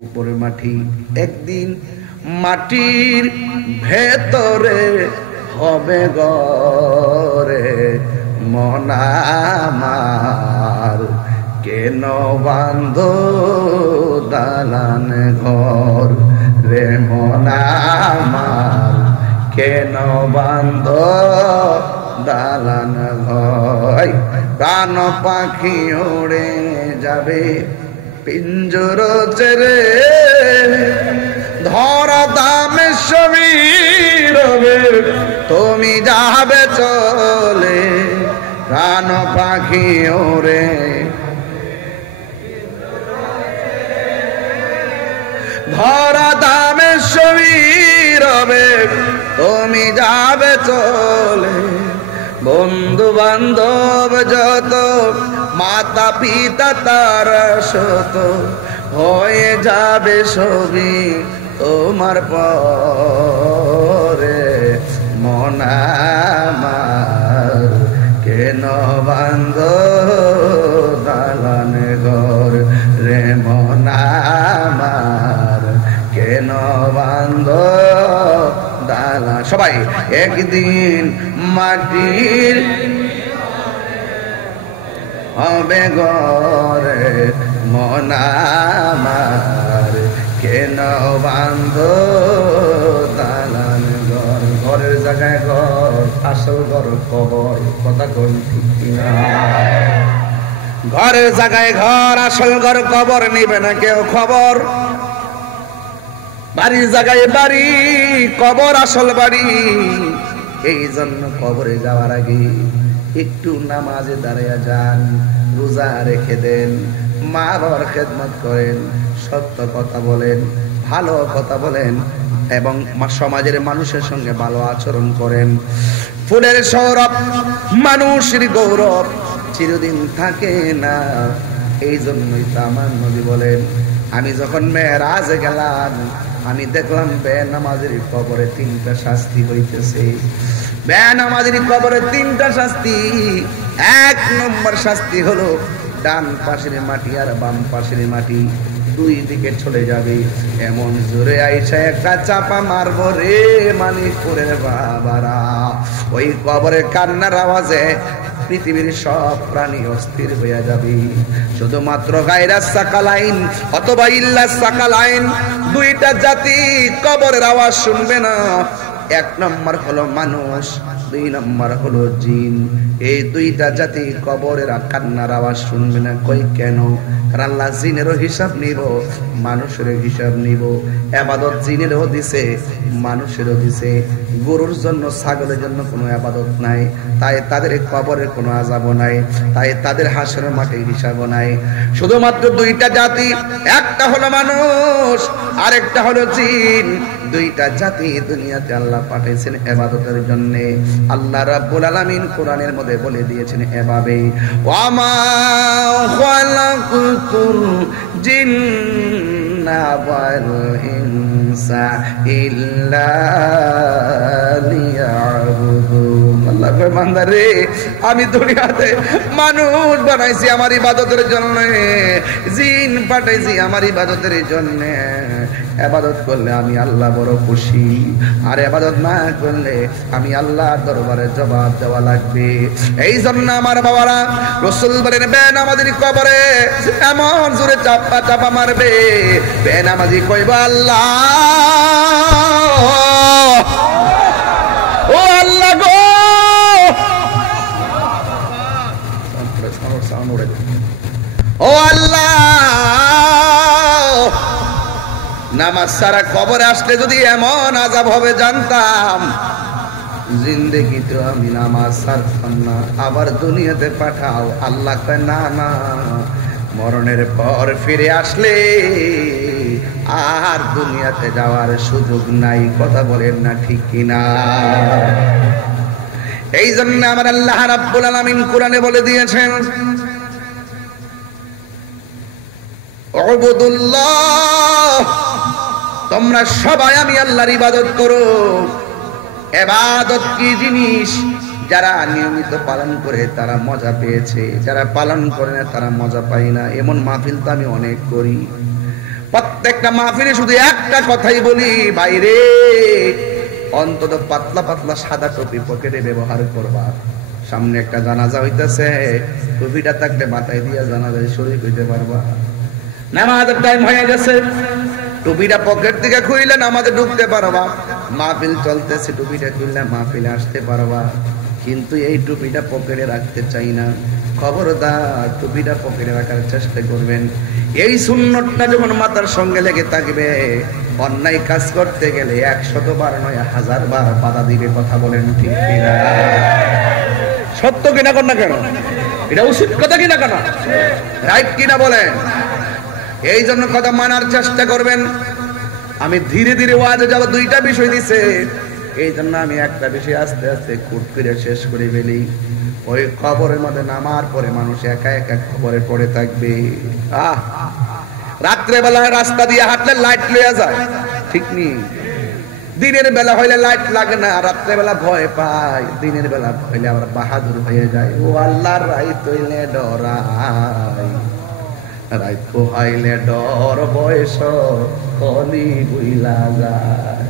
উপরে মাটি, একদিন মাটির ভেতরে হবে গরে মন আমার, কেন বান্ধ দালান ঘর রে মন আমার, কেন বান্ধ দালান ঘর। প্রাণ পাখি উড়ে যাবে পিঞ্জর ছেড়ে, ধরা দামে সবই রবে তুমি যাবে চলে। প্রাণ পাখি ওরে ধরা দামে সবই রবে তুমি যাবে চলে। বন্ধু বান্ধব যত, মাতা পিতা তারা শত, হয়ে যাবে সবই তোমার পরে মন আমার, কেন বান্ধ দালান ঘর রে মন আমার, কেন বান্ধ দালান। সবাই একদিন মাটির হবে গরে মন আমার, কেন বান্ধ দালান ঘর। ঘরের জায়গায় ঘর, আসল ঘর কবর, কথা কোন ঠিক না। ঘরের জায়গায় ঘর, আসল ঘর কবর, নিবে না কেউ খবর। বাড়ির জায়গায় বাড়ি, কবর আসল বাড়ি। এই জন্য কবরে যাওয়ার আগে একটু নামাজে দাঁড়িয়ে যান, রোজা রেখে দেন, মা বাবার খেদমত করেন, সত্য কথা বলেন, ভালো কথা বলেন এবং সমাজের মানুষের সঙ্গে ভালো আচরণ করেন। ফুলের সৌরভ, মানুষের গৌরব চিরদিন থাকে না। এই জন্যই তো আমার নবী বলেন, আমি যখন মেরাজে গেলাম, আমি দেখলাম বেনামাজের কবরে 3টা শাস্তি হইতেছে। বেনামাজের কবরে 3টা শাস্তি। 1 নম্বর শাস্তি হলো ডান পাশের মাটি আর বাম পাশের মাটি দুই দিকে চলে যাবে। এমন জোরে আইসা একটা চাপা মারবো রে মানিকপুরের বাবারা, ওই কবরে কান্নার আওয়াজে পৃথিবীর সব প্রাণী অস্থির হয়ে যাবে। শুধুমাত্র গায়রা সাকালাইন অথবা ইল্লা সাকালাইন, 2টা জাতি কবরের আওয়াজ শুনবে না। 1 নম্বর হলো মানুষ, 2 নম্বর হলো জিন। এই 2টা জাতি কবরের কান্নার আওয়াজ শুনবে না। কই কেন? কারণ আল্লাহ জিনেরও হিসাব নিব, মানুষের হিসাব নিব। ইবাদত জিনেরও দিছে, মানুষেরও দিছে। গরুর জন্য ছাগলের জন্য কোনো ইবাদত নাই, তাই তাদের কবরের কোনো আযাবও নাই, তাই তাদের হাসরের মাঠে হিসাবও নাই। শুধুমাত্র 2টা জাতি, একটা হলো মানুষ আর একটা হলো জিন। 2টা জাতি দুনিয়াতে আল্লাহ পাঠিয়েছেন ইবাদতের জন্য। আল্লাহ রাব্বুল আলামিন কোরআনের মধ্যে বলে দিয়েছেন এভাবে, ওয়া মা খালাকুতুল জিন্না ওয়াল ইনসা ইল্লা লিয়াবুদুন। আল্লাহ কয় বান্দারে, আমি দুনিয়াতে মানুষ বানাইছি আমার ইবাদতের জন্য, জিন পাঠাইছি আমার ইবাদতের জন্য। ইবাদত করলে আমি আল্লাহ বড় খুশি, আর ইবাদত না করলে আমি আল্লাহর দরবারে জবাব দেওয়া লাগবে। এই জন্য আমার বাবারা, রাসূল বলেন বেনামাজির কবরে এমন জোরে চাপা চাপা মারবে, বেনামাজি কইব আল্লাহ, ও আল্লাহ গো, ও আল্লাহ, নামাজ সারা কবরে আসলে যদি এমন আযাব হবে জানতাম, জিন্দেগিতে আমি নামাজ ছাড়তাম না। আবার দুনিয়াতে পাঠাও। আল্লাহ কয় না না, মরণের পর ফিরে আসলে আর দুনিয়াতে যাওয়ার সুযোগ নাই। কথা বলেন না ঠিক কিনা? এই জন্য আমার আল্লাহ রাব্বুল আলামিন কোরআনে বলে দিয়েছেন, উবুদুল্লাহ, তোমরা সবাই আমি আল্লাহর ইবাদত করো। ইবাদত কি জিনিস? যারা নিয়মিত পালন করে তারা মজা পেয়েছে, যারা পালন করে না তারা মজা পায় না। এমন মাহফিল তো আমি অনেক করি। প্রত্যেকটা মাহফিলে শুধু একটা কথাই বলি, ভাইরে অন্তত পাতলা পাতলা সাদা টুপি পকেটে ব্যবহার করবা। সামনে একটা জানাজা হইতেছে, টুপিটা থাকলে মাথায় দিয়া জানাজায় শরীক হইতে পারবা। নামাজের টাইম হয়ে গেছে, টুপিটা পকেট থেকে খুইলে নামাজে ঢুকতে পারবা। মাহফিল চলতেছে, টুপিটা খুললে মাহফিলে আসতে পারবা। কিন্তু এই টুপিটা পকেটে রাখতে চাই না, খবরদার টুপিটা পকেটে রাখার চেষ্টা করবেন। এই সুন্নতটা যখন মাথার সঙ্গে লেগে থাকবে, অন্যায় কাজ করতে গেলে 100 বার নয় 1000 বার বাধা দিবে। কথা বলেন ঠিক কিনা? সত্য কিনা কর না কেন? এটা উচিত কথা কিনা কেন? রাইট কিনা বলেন? এই জন্য কথা মানার চেষ্টা করবেন। আমি ধীরে ধীরে ওয়াজে যাব, 2টা বিষয় দিছে, এই জন্য আমি একটা বিষয় আস্তে আস্তে কুট করে শেষ করে ফেলি। ওই কবরের মধ্যে নামার পরে মানুষ একা একা কবরে পড়ে থাকবে। রাত্রে বেলা রাস্তা দিয়ে হাঁটলে লাইট লইয়া যায়, ঠিক নেই? দিনের বেলা হইলে লাইট লাগে না, রাত্রে বেলা ভয় পায়, দিনের বেলা হইলে আবার বাহাদুর হয়ে যায়। ও আল্লাহর রাইত হইলে ডরাই, রাইত পোহাইলে ডর, বয়স কলি বুইলা যায়।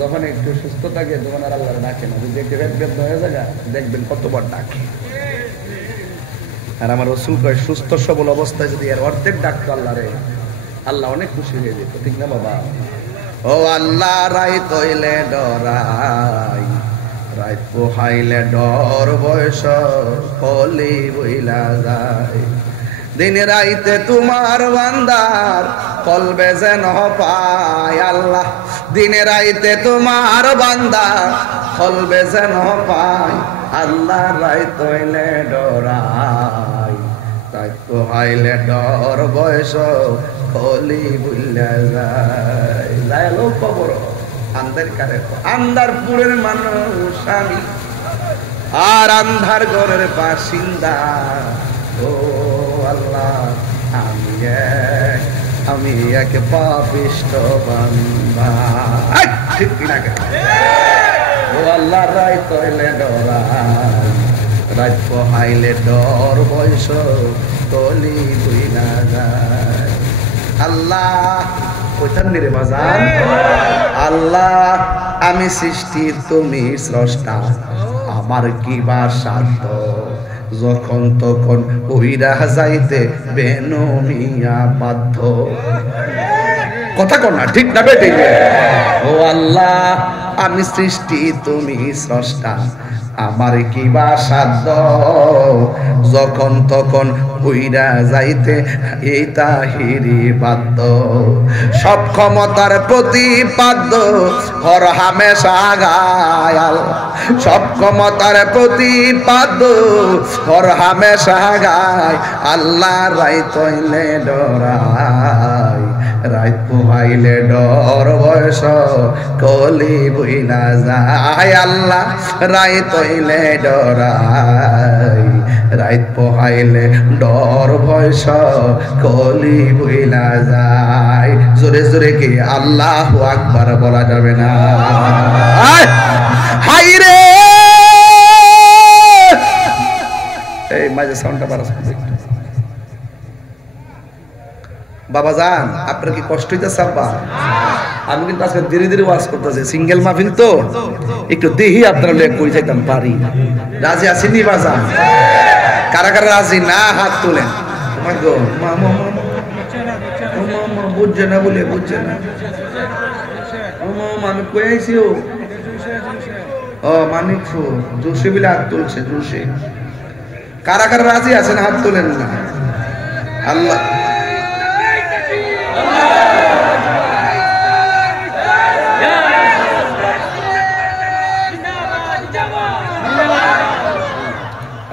যখন একটু সুস্থ থাকে তখন আর আল্লাহর ডাকে না, যদি একটু বেদ হয়ে যায় দেখবেন কতবার ডাকে। আর আমার রাসূল কয়, সুস্থ সবল অবস্থায় যদি এর অর্ধেক ডাকতো আল্লাহরে, আল্লাহ অনেক খুশি হয়ে যেত, ঠিক না বাবা? ও আল্লাহ রাইত হইলে ডরাই, রাইত পোহাইলে ডর, বয়স কলি বইলা যায়। দিন রাইতে তোমার বান্দার কলবে যেন পায় আল্লাহ, দিনে রাইতে তোমার বান্দা কলবে যেন পায় আল্লাহ। রাইত হইলে ডরাই, রাইত পোহাইলে ডর, বয়স কলি বুইলা যায়। যায় লোক কবর আন্ধার কারে, আন্ধারপুরের মানুষ আমি, আর আন্ধার ঘরের বাসিন্দা। ও আল্লাহ আমি এক পাপিষ্ঠ বান্দা, ঠিক কিনা? ও আল্লাহ রাইত হইলে ডরাই, রাইত পোহাইলে ডর, বয়স কলি বুইলা যায়। আল্লাহ ওইখান রে বাজান, আল্লাহ আমি সৃষ্টি তুমি স্রষ্টা, আমার কি বা সাধ্য, যখন তখন ওইরা যাইতে বেনমিয়া বাধ্য। কথা কর না, ঠিক না বেটে? ও আল্লাহ আমি সৃষ্টি তুমি স্রষ্টা, আমার কি বা সাধ্য, যখন তখন উইরা যাইতে এই তাহিরি বাধ্য। সব ক্ষমতার প্রতিপাদ্য হর হামেশা গায় আল্লাহ, সব ক্ষমতার প্রতিপাদ্য হর হামেশা গায় আল্লাহ। রাইত হইলে ডরাই, রাইত পোহাইলে ডর, বয়স কলি বুইলা যায় আল্লাহ। রাইত হইলে ডরাই, রাইত পোহাইলে ডর, বয়স কলি বুইলা যায়। জোরে জোরে কি আল্লাহু আকবার বলা যাবে না? হাই রে, এই মাঝে সাউন্ডটা বাড়াস। বাবা যান, আপনার কি কষ্ট হইতেছে? আব্বা আমি কিন্তু আজকে ধীরে ধীরে ওয়াজ করতেছি, সিঙ্গেল মাহফিল তো, একটু দেখি আপনারা লেখ করে যাইতাম পারি। রাজি আছেন নি বাজান? কারা কারা রাজি না হাত তুলেন। বুঝছে না বলে, বুঝছে না, আমি কই আইছি। ও মানিক জোশে বিলে হাত তুলছে, জোশে। কারা কারা রাজি আছেন হাত তুলেন না। আল্লাহ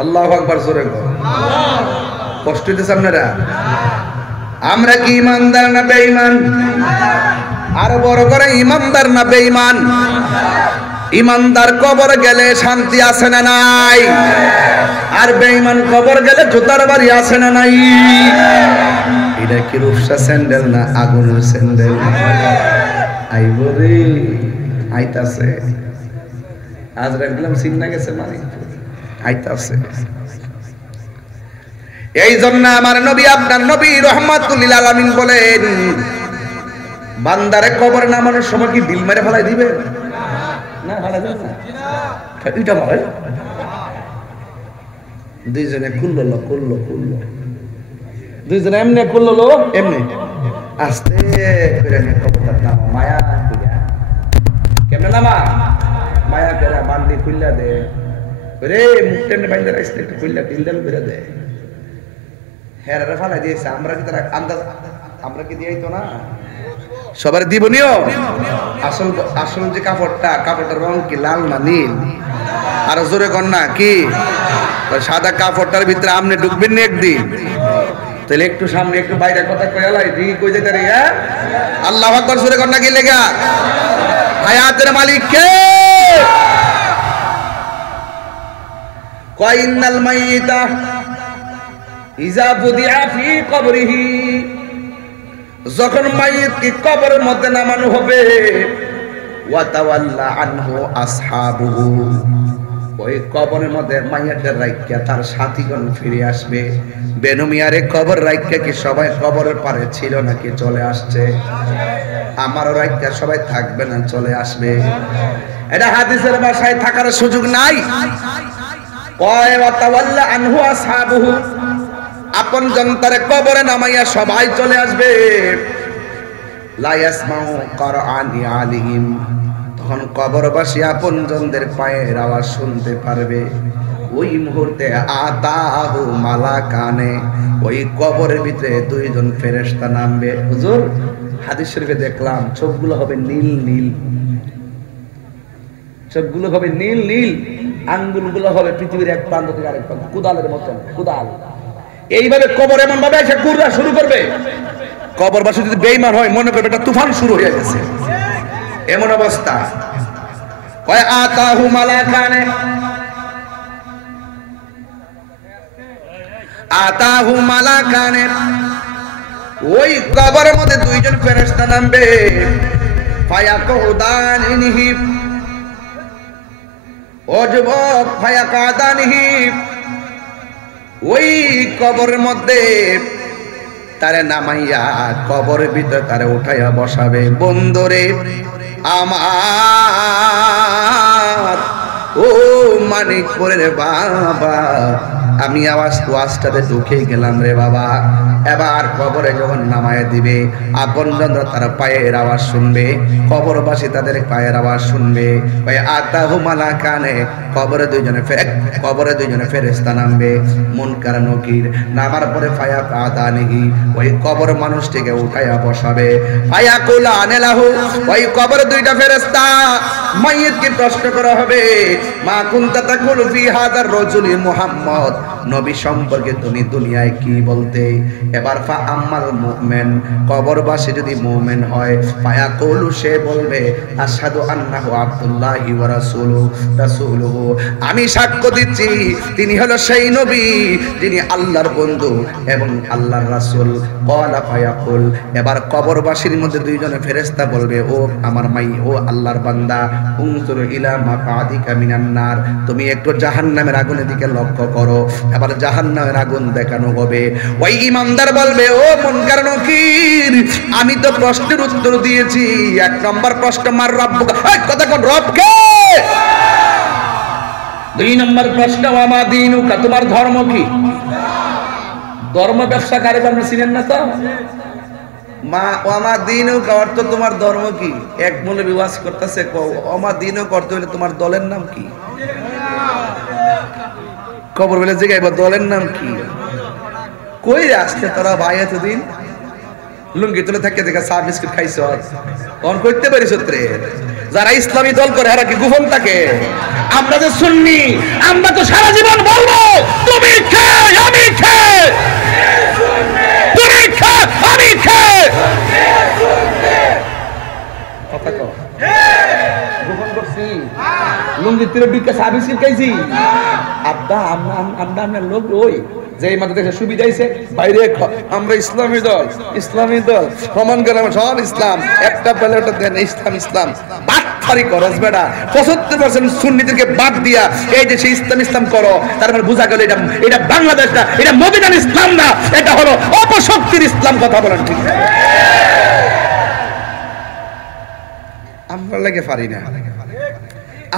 আল্লাহু আকবার, জোরে বল। কষ্ট হইতেছে আপনারা? আমরা কি ইমানদার না বেঈমান? আরো বড় করে, ইমানদার না বেঈমান? ইমানদার কবর গেলে শান্তি আছে না নাই? আর বেঈমান কবর গেলে জুতার বাড়ি আছে না নাই? এটা কি রূপসা স্যান্ডেল না আগুনের স্যান্ডেল? আইবো রে, আইতাছে। আজ রাখলাম সিন্না গেছে, মানে আইতাছে। এই জন্য আমার নবী আপনার নবী রাহমাতুল লিল আলামিন বলেন, বান্দারে কবর নামানোর সময় কি বিল মেরে ফেলাই দিবে? না, ফেলাই দিবে না। এটা বলে দুইজনে কুল্লো দুইজনে এমনি কুল্লো এমনি আস্তে করে কবরটা নামা, মায়া করে কেমনে নামা, মায়া করে বান্ডি খুললা দে রে, মুখ টেনে বাইন্দা রাখতে একটু খুললা টিলদাল করে দে। হেরারে ফালাই দিয়েছে, আমরা কি তার আন্দাজ আমরা কি দিয়াই তো না, সবার দিব নিও। আসল যে কাপড়টার রং কি লাল না নীল? আর জোরে কন্যা কি সাদা কাপড়টার ভিতরে আপনি ঢুকবেন না একদিন, তাহলে একটু সামনে একটু বাইরে কথা কয়ালাই ঠিক কই যেতে রে। আল্লাহু আকবার, জোরে কন্যা কি লেগা? হায়াতের মালিক কে? কইনাল মাইতা ইজা বুদিআ ফি কবরিহি, যখন মাইয়িতকে কবরের মধ্যে নামানো হবে, ওয়া তাওয়াল্লা আনহু আসহাবুহু, ওই কবরের মধ্যে মাইয়াতের রাইখা তার সাথীগণ ফিরে আসবে। বেনুমিয়ারে কবর রাইখা কি সবাই কবরের পারে ছিল নাকি চলে আসছে? আমারও রাইখা সবাই থাকবে না চলে আসবে? এটা হাদিসের ভাষায় থাকার সুযোগ নাই। কয় ওয়া তাওয়াল্লা আনহু আসহাবুহু, আপন জনতারে কবরে নামাইয়া সবাই চলে আসবে। লা ইয়াসমাউ কুরআনি আলিহিম, তখন কবরবাসী আপন জনদের পায়ের আওয়াজ শুনতে পারবে। ওই মুহূর্তে আতাহু মালাকানে, ওই কবরের ভিতরে দুইজন ফেরেশতা নামবে। হুজুর হাদিস শরীফে দেখলাম চোখগুলো হবে নীল নীল, চোখগুলো হবে নীল নীল, আঙ্গুলগুলো হবে পৃথিবীর এক প্রান্ত থেকে আরেক প্রান্ত, কুদালের মতন কুদাল। এইভাবে কবর এমন ভাবে এসে কুড়া শুরু করবে, কবরবাসী যদি বেঈমান হয় মনে করবে এটা তুফান শুরু হয়ে গেছে, এমন অবস্থা। কয় আতাহু মালাকানে, আতাহু মালাকানে, ওই কবরের মধ্যে দুইজন ফেরেশতা নামবে। ফায়াকুদানিহি, ও যুবক, ফায়াকুদানিহি, ওই কবরের মধ্যে তারে নামাইয়া কবরের ভিতরে তারে উঠাইয়া বসাবে। বন্ধুরে আমার, ও মানিকপুরের বাবা, আমি ওয়াজটাতে ঢুকে গেলাম রে বাবা। এবার কবরে যখন নামায় দিবে, আপনজনরা তার পায়ের আওয়াজ শুনবে, কবরবাসী তাদের পায়ের আওয়াজ শুনবে। ভাই আতাহু মালাকানে, কবরে দুইজনে ফেরেশতা নামবে, মুনকার নকির। নামার পরে ফায়াকাদানিহি, ওই কবর মানুষটিকে উঠাইয়া বসাবে। ফায়াকুলানে লাহু, ওই কবরে দুইটা ফেরেশতা মাইয়িতকে প্রশ্ন করা হবে, মা কুনতা তাকুলু ফি হাদার রাজুলি মুহাম্মদ, নবী সম্পর্কে তুমি দুনিয়ায় কি বলতে? এবার ফা আম্মাল মুমিন, কবরবাসী যদি মুমিন হয়, ফায়াকুলু, সে বলবে আশহাদু আন্নাহু আবদুল্লাহি ওয়া রাসূলুহু, আমি সাক্ষ্য দিচ্ছি তিনি হলো সেই নবী যিনি আল্লাহর বন্ধু এবং আল্লাহর রাসূল। ক্বালা ফায়াকুল, এবার কবরবাসীর মধ্যে দুইজনে ফেরেশতা বলবে, ও আমার মাই, ও আল্লাহর বান্দা, উনজুর ইলা মাকাদিকা মিনান নার, তুমি একটু জাহান্নামের আগুনের দিকে লক্ষ্য করো। এবার জাহান্নামের আগুন দেখানো হবে। ওই ইমানদার বলবে, ও মুনকার নকির, আমি তো প্রশ্নের উত্তর দিয়েছি। এক নম্বর প্রশ্ন, মার রব্বুকা, কথা কোন রব কে? দুই নম্বর প্রশ্ন, ওয়ামা দীনুকা, তোমার ধর্ম কি? ধর্ম ব্যবসা কারে আপনি চিনেন না তো? মা ওয়ামা দীনুকা অর্থ তোমার ধর্ম কি? এক মনে বিবাস করতেছে, ওয়ামা দীনুকা অর্থ হইলে তোমার দলের নাম কি? কবর বলে জিগাইব দলের নাম কি? কই আসছে তোরা ভাই এতদিন লুঙ্গি তুলে থাকে দেখা চা বিস্কুট খাইছ, তখন করতে পারিস রে। যারা ইসলামী দল করে এরা কি গোপন থাকে? আমরা যে সুন্নি, আমরা তো সারা জীবন বলবো তুমি কে আমি কে, তুমি কে আমি কে, কথা কও। গোপন করছি, লুঙ্গি তুলে বিকা চা বিস্কুট খাইছি। আব্বা আমরা লোক ওই যে মাঝে দেশে সুবিধা হয়েছে বাইরে আমরা ইসলামী দল প্রমাণ করে সব ইসলাম, একটা পেলে ওটা দেন ইসলাম ইসলাম। ফারি করস বেটা 75% সুন্নিদেরকে বাদ দিয়া এই যে ইসলাম করো, তার মানে বোঝা গেল এটা বাংলাদেশ না, এটা মদিনার ইসলাম না, এটা হলো অপশক্তির ইসলাম। কথা বলেন ঠিক? আমরা লাগে পারি না।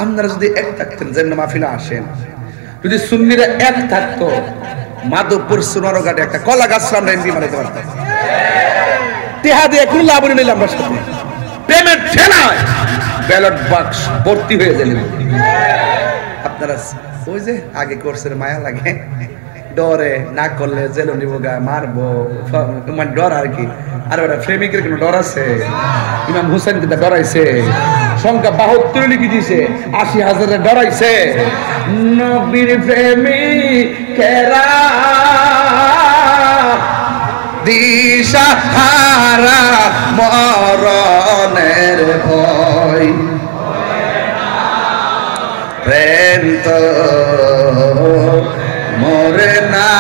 আপনারা যদি এক থাকতেন, যেন মাহফিলে আসেন, যদি সুন্নিরা এক থাকতো, মাধবপুর সোনারঘাটে একটা কলা গাছ আমরা এমপি বানাইতে পারতাম। টেহা দিয়ে কোনো লাভ নিলাম আমরা সাথে প্রেমের ঠেলায় ব্যালট বাক্স ভর্তি হয়ে গেল। আপনারা ওই যে আগে কোর্সের মায়া লাগে, ডরে না করলে জেল নিব গা, মারবো, মানে ডর আর কি। আর ওটা প্রেমিকের কোনো ডর আছে? ইমাম হুসেন কিন্তু ডরাইছে, সংখ্যা 72 লিখে দিয়েছে, 80,000 ডরাইছে। নবীর প্রেমিকেরা দিশাহারা মরণের ভয়, প্রেম তো মরে না।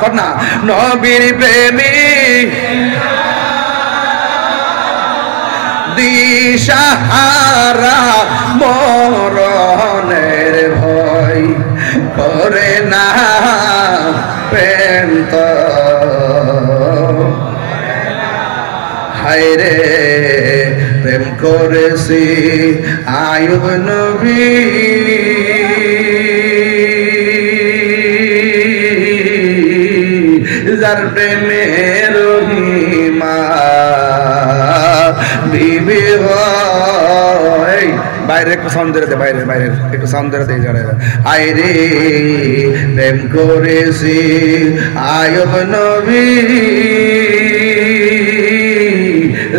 কর না, নবীর প্রেমিক দিশাহারা মরণের ভয় করে না, প্রেম তো হায়রে প্রেম করেছি আয়ুব নবী, যার প্রেমের রহিমা বিবি হয়। বাইরে একটু সাউন্ড ধরে দে, বাইরে বাইরে একটু সাউন্ড ধরে দে। আইরে প্রেম করেছি আয়ুব নবী,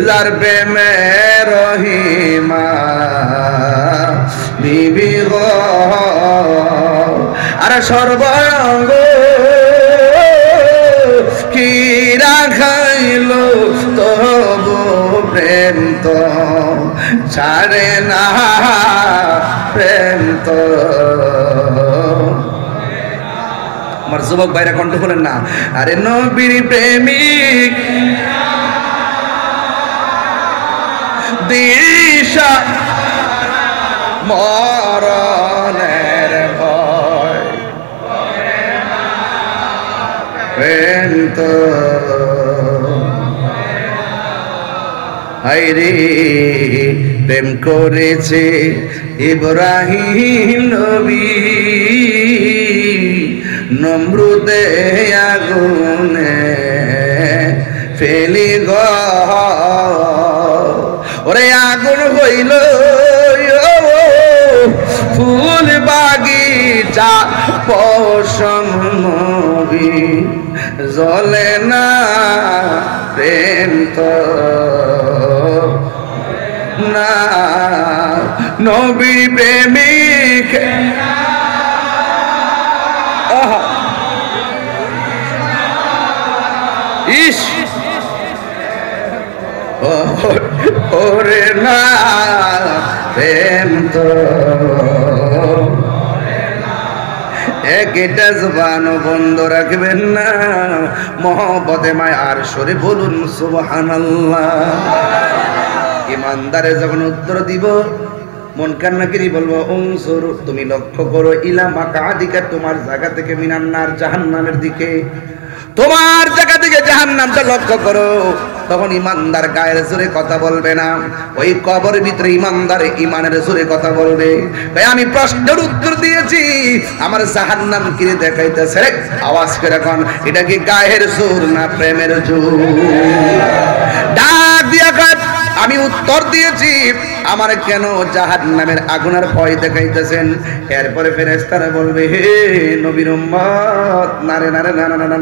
যার প্রেমের রহিমা বিবি হয়। আর সর্বাঙ্গ কি রাখাইল তবু প্রেম তো ছাড়ে না, প্রেম তো। আমার যুবক ভাইরা কণ্ঠ বলেন না, আরে নবীর প্রেমিক দিশা মরণের ভয়, প্রেম তো হায়রে প্রেম করেছে ইব্রাহিম নবী, নমরুদে আগুনে ফেলি গো, ওরে আগুন হইল ফুল বাগিচা পশম নবী, জ্বলে না প্রেম তো না, নবী প্রেমিক ইস ওরে না প্রেম তো। একটা জবান বন্ধ রাখবেন না, মহব্বতে মায়ার সুরে বলুন সুবহানাল্লাহ। ইমানদারে যখন উত্তর দিব, মন কান্নাকিরি বলবো উনসুর, তুমি লক্ষ্য করো ইলা মাকাদিকা, তোমার জায়গা থেকে মিনান্নার জাহান্নামের দিকে, তোমার জায়গা থেকে জাহান্নামটা লক্ষ্য করো। তখন ইমানদার গায়ের জোরে কথা বলবে না, ওই কবরের ভিতরে ইমানদার ইমানের জোরে কথা বলবে। ভাই আমি প্রশ্নের উত্তর দিয়েছি, আমার জাহান্নাম কিরে দেখাইতেছে রে, আওয়াজ করে এখন এটা কি গায়ের জোর না প্রেমের জোর? ডাক দিয়া কাট, আমি উত্তর দিয়েছি, আমার কেন জাহান্নামের আগুনের ভয় দেখাইতেছেন? এরপরে ফেরেশতারা বলবে, হে নবীর উম্মত, না রে না রে না না না না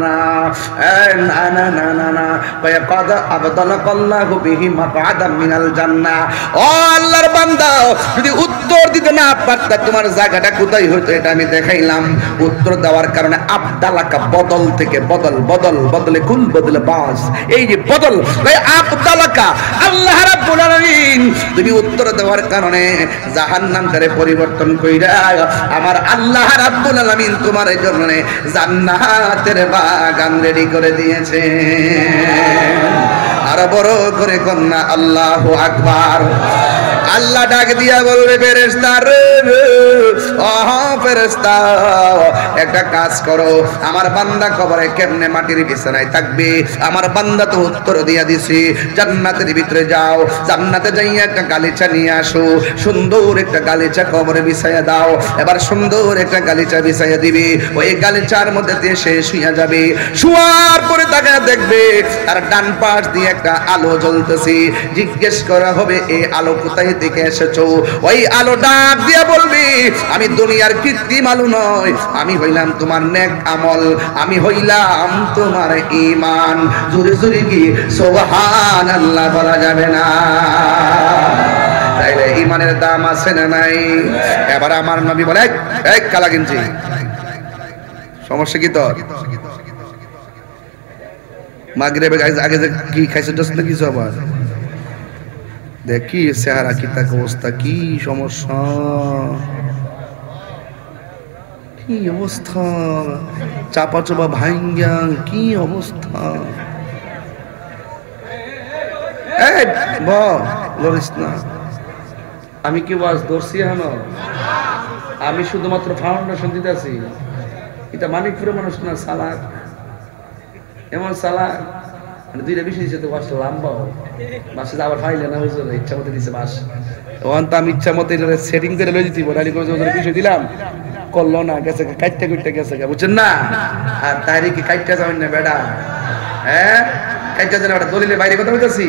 না না না না না, ফায়াকাদ আবদালাকাল্লাহু বিহি মাকআদাম মিনাল জান্নাহ। ও আল্লাহর বান্দা, যদি উত্তর দিতে না পারতা তোমার জায়গাটা কোথায় হতো এটা আমি দেখাইলাম। উত্তর দেওয়ার কারণে আবদালাকা বদল থেকে বদল, বদল বদলে কুল বদলে বাস, এই যে বদল আবদালাকা আল্লাহ রাব্বুল আলামিন, তুমি উত্তর দেওয়ার কারণে জাহান্নামটারে পরিবর্তন কইরা আমার আল্লাহ রাব্বুল আলামিন তোমার জন্য জান্নাতের বাগান রেডি করে দিয়েছে। আর বড় করে কন্যা আল্লাহু আকবার। আল্লাহ ডাক দিয়া বলবে ফেরেশতা রে ফেরেশতা একটা কাজ করো, আমার বান্দা কবরে কেমনে মাটির বিছানায় থাকবে? আমার বান্দা তো উত্তর দিয়া দিছি, জান্নাতের ভিতরে যাও, জান্নাতে যাইয়া একটা গালিচা নিয়ে আসো, সুন্দর একটা গালিচা কবরে বিছাইয়া দাও। এবার সুন্দর একটা গালিচা বিছাইয়া দিবি, ওই গালিচার মধ্যে দিয়ে সে শুইয়া যাবে। শুয়ার পরে তাকায় দেখবে তার ডান পাশ দিয়ে একটা আলো জ্বলতেছে। জিজ্ঞেস করা হবে এই আলো কোথায় থেকে এসেছো? ওই আলো ডাক দিয়া বলবি আমি দুনিয়ার কৃত্রিম আলো নয়, আমি হইলাম তোমার নেক আমল, আমি হইলাম তোমার ঈমান। জোরে জোরে কি সুবহানাল্লাহ বলা যাবে না? তাইলে ঈমানের দাম আছে না নাই? এবার আমার নবী বলে এক কালা গেঞ্জি, সমস্যা কি তোর? মাগরিবে আগে যে কি খাইছিস না কিছু আবার দেখি চেহারা কি তার অবস্থা, কি সমস্যা, কি অবস্থা, চাপা চাপা ভাঙ্গা কি অবস্থা। বলিস না আমি কি ওয়াজ ধরছি এখন? আমি শুধুমাত্র ফাউন্ডেশন দিতেছি। এটা মানিকপুরের মানুষ না, সালাক এমন সালাক মানে দুইটা বিষয় দিচ্ছে তো বাসটা লম্বা বাসে আবার ফাইলে না বুঝলো, ইচ্ছা মতো দিচ্ছে বাস। ওখান তো আমি ইচ্ছা মতো সেটিং করে লই দিতে বলি বিষয় দিলাম, করলো না, গেছে কাইটটা কুইটটা গেছে, বুঝছেন না? আর তাইরে কি কাইটটা যাবেন না বেড়া? হ্যাঁ কাইটটা যেন বেটা দলিলের বাইরে কথা বলতেছি,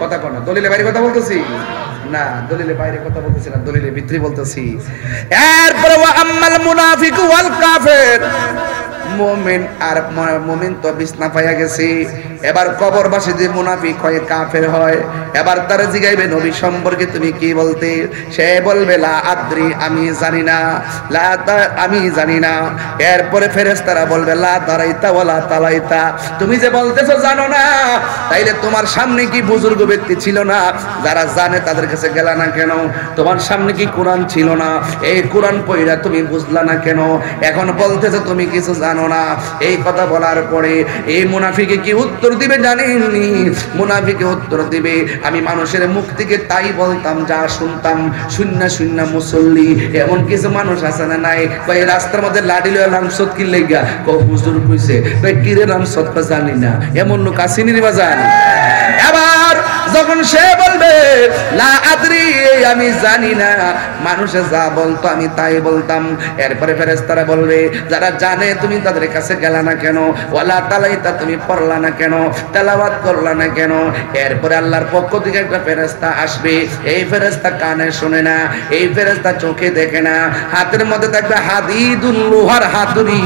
কথা কর না, দলিলের বাইরে কথা বলতেছি না, দলিলের বাইরে কথা বলতেছি না, দলিলের ভিতরে বলতেছি। এরপরে ওয়া আম্মাল মুনাফিকু ওয়াল কাফির, মুমিন আর মুমিন তো বিছনা পাইয়া গেছে, এবার কবরবাসী যে মুনাফিক হয় কাফের হয়, এবার তার জিগাইবে নবী সম্পর্কে তুমি কি বলতে? সে বলবে লা আদ্রি, আমি জানি না, আমি জানি না। এরপরে ফেরেশতারা বলবে লা দারাইতা ওয়ালা তালাইতা, তুমি যে বলতেছো জানো না, তাইলে তোমার সামনে কি বুজুর্গ ব্যক্তি ছিল না যারা জানে তাদের কাছে গেলা না কেন? তোমার সামনে কি কোরআন ছিল না, এই কোরআন পড়া তুমি বুঝলা না কেন? এখন বলতেছো তুমি কিছু জানো না। এই কথা বলার পরে এই মুনাফিকে কি উত্তর দিবে জানেননি? মুনাফিকে উত্তর দিবে আমি মানুষের মুখ থেকে তাই বলতাম যা শুনতাম, শূন্য মুসল্লি। এমন কিছু মানুষ আছে না নাই? কই রাস্তার মধ্যে লাডি লয়ে লামসত কি লাগা কো হুজুর কইছে, কই কিরে লামসত কা জানি না, এমন লোক আসেনি রে বাজান। এবার যখন সে বলবে লা আদরি, আমি জানি না, মানুষে যা বলতো আমি তাই বলতাম, এরপরে ফেরেশতারা বলবে যারা জানে তুমি তাদের কাছে গেলা না কেন? ওয়ালা তালাইতা, তুমি পড়লা না কেন, তেলাওয়াত করলা না কেন? এরপরে আল্লাহর পক্ষ থেকে একটা ফেরেশতা আসবে। এই ফেরেশতা কানে শুনে না, এই ফেরেশতা চোখে দেখে না, হাতের মধ্যে থাকবে হাদিদুল লোহার হাতুড়ি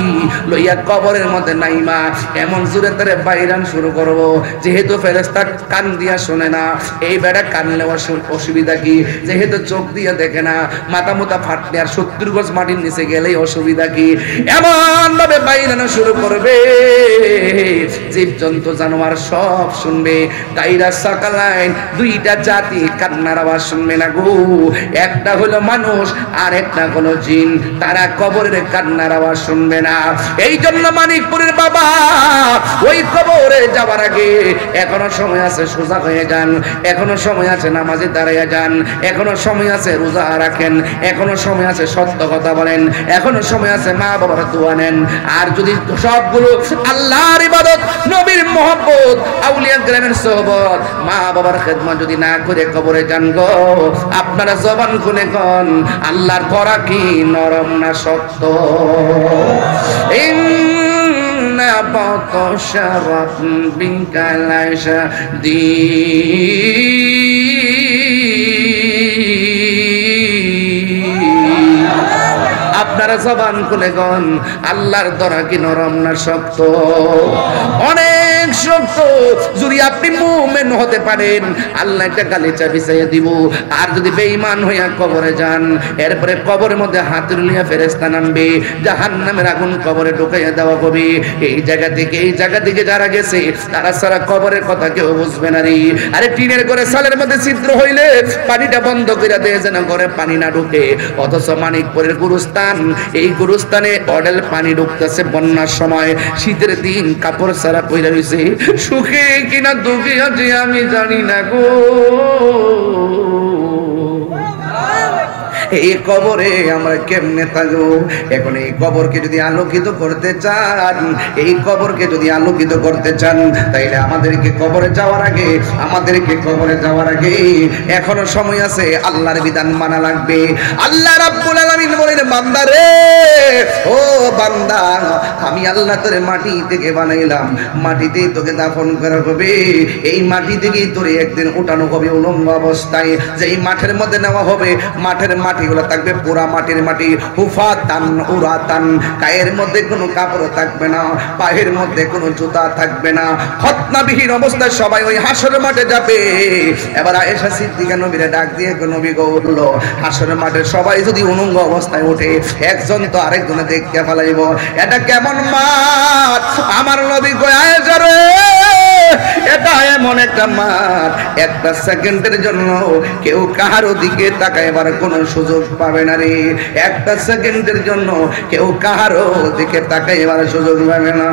লইয়া কবরের মধ্যে নাইমা এমন জোরে তারে বাইরান শুরু করব। যেহেতু ফেরেশতা কান দিয়া শুনে না, এই বেড়া কানলে অসুবিধা কি? যেহেতু চোখ দিয়ে দেখে না, মাথা মোতা ফাটলে আর 70 গজ মাটির নিচে গেলেই অসুবিধা কি? এমন ভাবে বাইরানো শুরু করবে, জীবজন্তু জানোয়ার সব শুনবে। গাইরা সাকালাইন, দুইটা জাতি কান্নার আওয়াজ শুনবে না গো। একটা হলো মানুষ আর একটা হলো জিন, তারা কবরের কান্নার আওয়াজ শুনবে না। এই জন্য মানিকপুরের বাবা ওই কবরে যাওয়ার আগে এখনো সময় আছে, সোজা হয়ে যান, এখনো সময় আছে, নামাজে দাঁড়াইয়া যান, এখনো সময় আছে, রোজা রাখেন, এখনো সময় আছে, সত্য কথা বলেন, এখনো সময় আছে, মা বাবার দোয়া নেন। আর যদি সবগুলো আল্লাহর ইবাদত, নবীর মহব্বত, আউলিয়া কেরামের সোহবত, মা বাবার খেদমত যদি না করে কবরে যান গো, আপনারা জবান খুলে কোন আল্লাহর ধরা কি নরম না শক্ত? ইন্না বাতাশা রাব্বিকা লাশাদীদ। আপনারা জবান খুলে কোন আল্লাহর ধরা কি নরম না শক্ত? অনেক শক্ত। যদি আপনি মুমিন হতে পারেন, আল্লাহ একটা গালিচা বিছাইয়া দিব। আর যদি বেঈমান হইয়া কবরে যান, এরপরে কবরের মধ্যে হাতুড়ি নিয়ে ফেরেশতা নামবে, জাহান্নামের আগুন কবরে ঢুকাইয়া দেওয়া হবে। এই জায়গা থেকে যারা গেছে তারা সারা কবরের কথা কেউ বুঝবে না রে। আরে টিনের ঘরে সালের মধ্যে ছিদ্র হইলে পানিটা বন্ধ করে দেয় যেন ঘরে পানি না ঢুকে, অথচ মানিকপুরের গুরুস্থান, এই গুরুস্থানে অডেল পানি ঢুকতেছে বন্যার সময়। শীতের দিন কাপড় সারা পইরা রইছে, সুখে কিনা দুঃখে আছে আমি জানি না গো। কবরে আমরা কেমনে থাকবো? এখন এই কবরকে যদি আলোকিত করতে চান, এই কবরকে যদি আলোকিত করতে চান, তাইলে আমাদেরকে কবরে যাওয়ার আগে এখনো সময় আছে, আল্লাহর বিধান মানা লাগবে। আল্লাহ রাব্বুল আলামিন বলেন, বান্দা রে, ও বান্দা, আমি আল্লাহ তোরে মাটি থেকে বানাইলাম, মাটিতেই তোকে দাফন করা হবে, এই মাটি থেকেই তোরে একদিন উঠানো হবে উলঙ্গ অবস্থায়। যেই মাঠের মধ্যে নেওয়া হবে, মাঠের মাটিগুলো থাকবে পুরা মাটির মাটি, হুফাতান উরাতান, গায়ের মধ্যে কোনো কাপড় থাকবে না, পায়ের মধ্যে কোনো জুতা থাকবে না, খতনাবিহীন অবস্থায় সবাই ওই হাসরের মাঠে যাবে। এবার আয়েশা সিদ্দিকা নবীরে ডাক দিয়ে নবী গো বলল, হাসরের মাঠে সবাই যদি উলঙ্গ অবস্থায় ওঠে, একজন তো আরেকজনে দেখতে ফেলাইব, এটা কেমন মাঠ? আমার নবী কয়, আয়েশা রে, এটা এমন একটা মাঠ, একটা সেকেন্ডের জন্য কেউ কাহারও দিকে তাকাইবার কোনো সুযোগ পাবে না রে, একটা সেকেন্ডের জন্য কেউ কাহারও দিকে তাকাইবার সুযোগ পাবে না।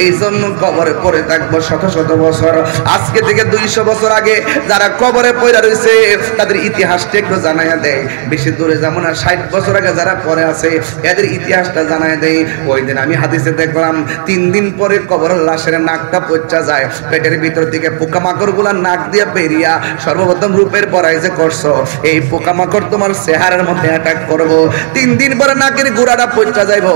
এই জন্য কবরে পড়ে থাকবো শত শত বছর। আজকে থেকে 200 বছর আগে যারা কবরে পড়ে রয়েছে, তাদের ইতিহাসটা একটু জানাইয়া দেয়। বেশি দূরে যাব না, 60 বছর আগে যারা পড়ে আছে, এদের ইতিহাসটা জানাইয়া দেয়। ওই দিন আমি হাদিসে দেখলাম, 3 দিন পরে কবরের লাশের নাকটা পচা যায়, পেটের ভিতর থেকে পোকামাকড় গুলা নাক দিয়ে বেরিয়া সর্বপ্রথম রূপের পরাই যে করছো, এই পোকামাকড় তোমার চেহারার মধ্যে অ্যাটাক করবো। 3 দিন পরে নাকের গুড়াটা পচা যাইব,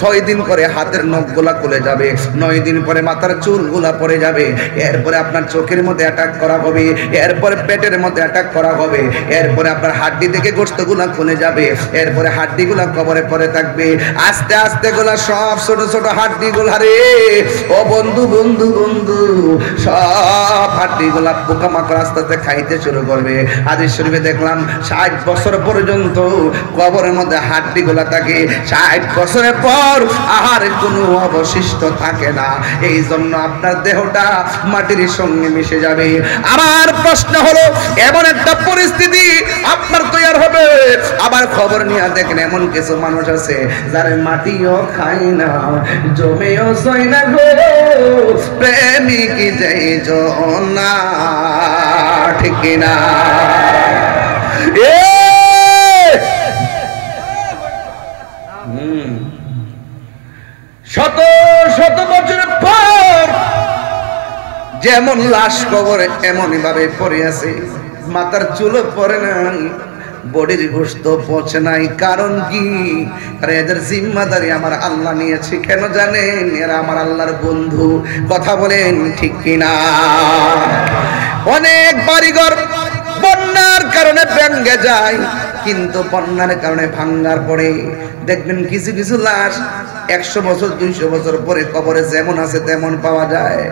6 দিন পরে হাতের নখ গুলা খুলে যাবে, 9 দিন পরে মাথার চুল গুলা পড়ে যাবে, এরপরে আপনার চোখের মধ্যে অ্যাটাক করা হবে, এরপরে পেটের মধ্যে অ্যাটাক করা হবে, এরপরে আপনার হাড্ডি থেকে গোশত গুলা খুলে যাবে, এরপরে হাড্ডি গুলা কবরে পড়ে থাকবে। আস্তে আস্তে গুলা সব ছোট ছোট হাড্ডি গুলা রে, ও বন্ধু বন্ধু বন্ধু, সব হাড্ডি গুলা পোকামাকড় আস্তে আস্তে খাইতে শুরু করবে। হাদিস শরীফে দেখলাম 60 বছর পর্যন্ত কবরের মধ্যে হাড্ডি গুলা থাকে, 60 বছরের পর আর কোনো অবশিষ্ট থাকে না। এই জন্য আপনার দেহটা মাটির সঙ্গে মিশে যাবে। আমার প্রশ্ন হলো, এমন একটা পরিস্থিতি আপনার তৈরি হবে, আবার খবর নিয়ে দেখেন এমন কিছু মানুষ আছে যারা মাটিও খায় না, জমেও সয় না গো, প্রেমিক যাই জনা, ঠিক না? শত শত বছরের পর যেমন লাশ কবরে এমনই ভাবে পড়ে আছে, মাথার চুলও পড়ে নাই, বডির গোশত পচে নাই। কারণ কি? আরে এদের জিম্মাদারি আমার আল্লাহ নিয়েছে। কেন জানেন? এরা আমার আল্লাহর বন্ধু। কথা বলেন ঠিক কিনা? অনেক বাড়িঘর বন্যার কারণে ভেঙে যায়, কিন্তু বন্যার কারণে ভাঙ্গার পরে দেখবেন কিছু কিছু লাশ 100 বছর 200 বছর পরে কবরে যেমন আছে তেমন পাওয়া যায়।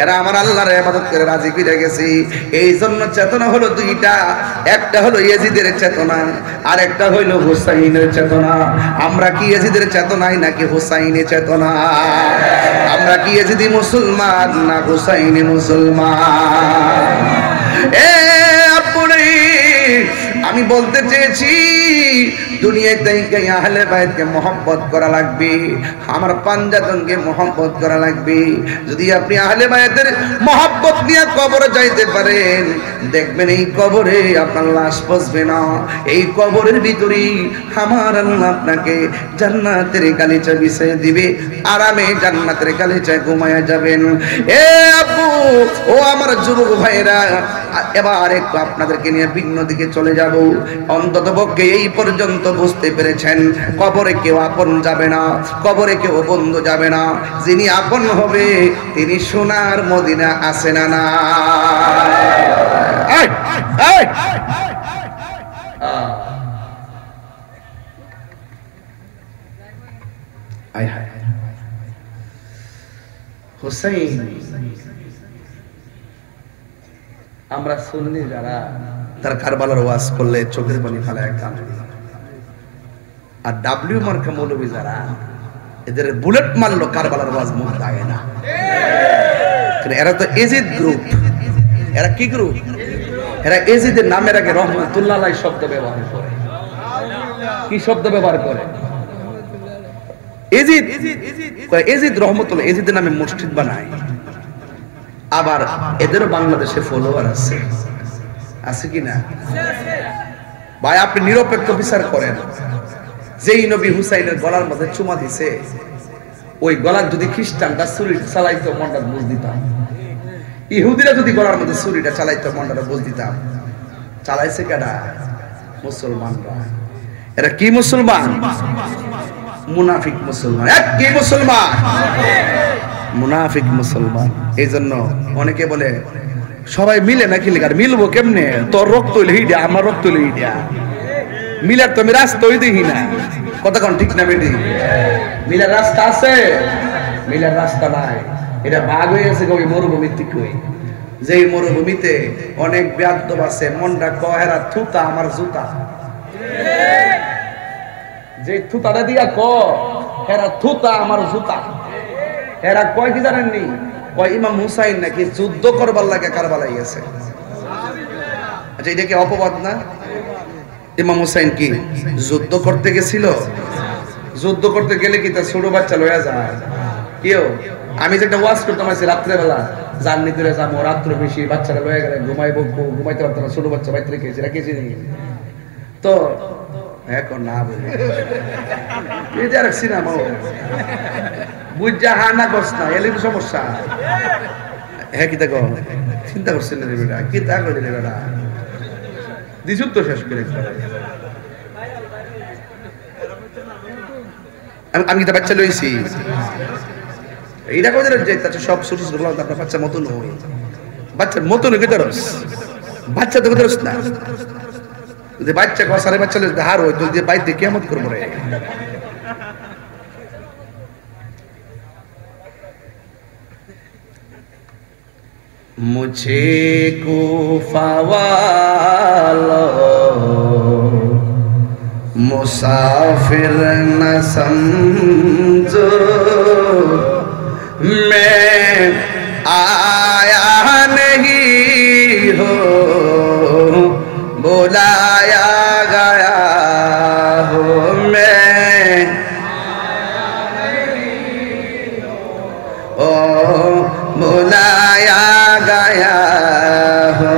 এরা আমার আল্লাহর ইবাদত করে রাজি হয়ে গেছে। এই জন্য চেতনা হলো দুইটা, একটা হলো ইয়াজিদের চেতনা, আর একটা হইলো হুসাইনের চেতনা। আমরা কি ইয়াজিদের চেতনায় নাকি হুসাইনের চেতনা? আমরা কি ইয়াজিদি মুসলমান না হুসাইনি মুসলমান? আমি বলতে চেয়েছি, দুনিয়ায় থেকে আহলে বাইতকে মহব্বত করা লাগবে, আমার পাঞ্জাতনকে মহব্বত করা লাগবে। যদি আপনি আহলে বাইতের মহব্বত নিয়ে কবরে যাইতে পারেন, দেখবেন এই কবরে আপনার লাশ পচবে না। এই কবরের ভিতরেই আমার আল্লাহ আপনাকে জান্নাতের গালিচা বিছিয়ে দিবে, আরামে জান্নাতের গালিচায় ঘুমায়া যাবেন। এ আপু, ও আমার যুবক ভাইরা, এবার একটু আপনাদেরকে নিয়ে ভিন্ন দিকে চলে যাব। অন্তত পক্ষে এই পর্যন্ত বুঝতে পেরেছেন, কবরে কেউ আপন যাবে না, কবরে কেউ বন্ধু যাবে না। যিনি আপন হবে তিনি সোনার মদিনা আছে না না? হুসাইন, আমরা সুন্নি যারা, তার কারবালার ওয়াজ করলে চোখের পানি ফেলায় কাঁদে। আর ডাব্লিউ মার্কা মৌলবী যারা, এদের বুলেট মারলো কারবালার ওয়াজ মুখ দাগে না। এরা তো এজিদ গ্রুপ। এরা কি গ্রুপ? এরা এজিদের নামের আগে রহমতুল্লাহ আলাইহি শব্দ ব্যবহার করে। কি শব্দ ব্যবহার করে? এজিদ। এজিদ রহমতুল্লাহ, এজিদের নামে মসজিদ বানায়। আবার এদেরও বাংলাদেশে ফলোয়ার আছে, আছে কি না? ভাই আপনি নিরপেক্ষ বিচার করেন, যেই নবী হুসাইনের গলার মধ্যে চুমা দিছে ওই গলার যদি খ্রিস্টানটা ছুরিটা চালাইতো মনটা বুঝ দিতাম, ইহুদিরা যদি গলার মধ্যে ছুরিটা চালাইতো মনটা বুঝ দিতাম। চালাইছে কেডা? মুসলমানরা। এরা কি মুসলমান? মুনাফিক মুসলমান। কি মুসলমান? মুনাফিক মুসলমান। এই জন্য অনেকে বলে সবাই মিলে নাকি লিগার, মিলবো কেমনে? তোর রক্ত হইলে হিডিয়া, আমার রক্ত হইলে হিডিয়া, মিলার তো আমি রাস্তাই দেখি না। কতক্ষণ ঠিক না বেটি? মিলার রাস্তা আছে? মিলার রাস্তা নাই। এটা ভাগ হয়ে গেছে কবি মরুভূমির থেকে, যেই মরুভূমিতে অনেক বেয়াদব আছে, মনটা কহেরা থুতা আমার জুতা, যে থুতাটা দিয়া ক হেরা থুতা আমার জুতা। এরা কয় কি জানেননি? কয় ইমাম হুসাইন নাকি যুদ্ধ করবার লাগে কারবালায় গেছে। আচ্ছা এটা কি অপবাদ না? ইমাম হুসাইন কি যুদ্ধ করতে গেছিল? যুদ্ধ করতে গেলে কি তার ছোট বাচ্চা লয়া যায় কেউ? আমি যে একটা ওয়াজ করতাম আছি রাত্রেবেলা, জার্নি করে যাবো, রাত্র বেশি বাচ্চারা লয়ে গেলে ঘুমাইবো, ঘুমাইতে পারতো না, ছোট বাচ্চা বাইতে রেখেছি, রাখেছি নাকি? তো এখন না বলি এই যে রাখছি না বুঝা হা না করছ না, এলে সমস্যা। হ্যাঁ কি দেখো চিন্তা করছেন না বেটা, কি তা করে দিলে বেটা দিছুক তো শেষ করে। আমি কি বাচ্চা লইছি এইটা কই দিলেন যে সব ছোট ছোট বললাম আপনার বাচ্চা মতন হই, বাচ্চার মতন হয়ে গেছে, বাচ্চা তো গেছে না। যদি বাচ্চা কসারে বাচ্চা লইতে হার হয় তো দিয়ে বাইতে কিয়ামত করব রে। मुझे कूफा वालो मुसाफिर न समझो, मैं आया नहीं हो बुलाया गया हो, मैं ओ बुलाया गया हो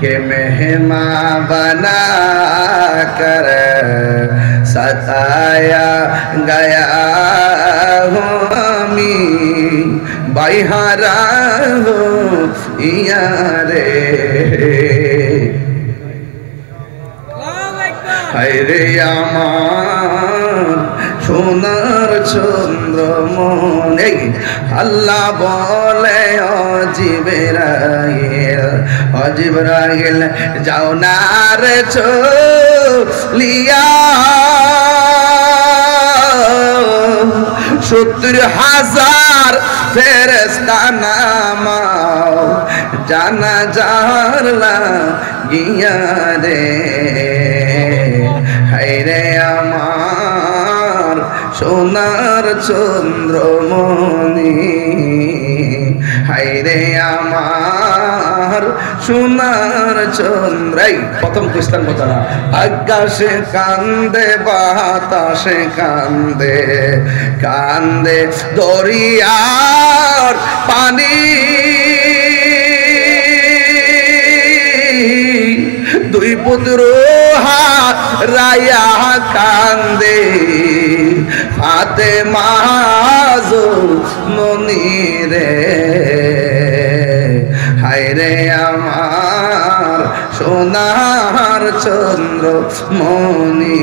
कि मेहमान बना कर सताया गया हो, मी বাইহারা হো ইয়ারে হায়রে আমার সোনার চন্দ্রমন। আল্লাহ বলে অজিবরাইল যাও না রে চলিয়া, 70,000 ফেরেশতা নামাও জানাজার লাগিয়া রে। হায়রে আমার সোনার চন্দ্রমণি, হায়রে আমার সোনার চন্দ্র। প্রথম খ্রিস্টান কথা না, আকাশে কান্দে বাতাসে কান্দে কান্দে দরিয়ার পানি, দুই পুত্র রায়া কান্দে ফাতেমা মনিরে। হায়রে আমার সোনার চন্দ্র মনি,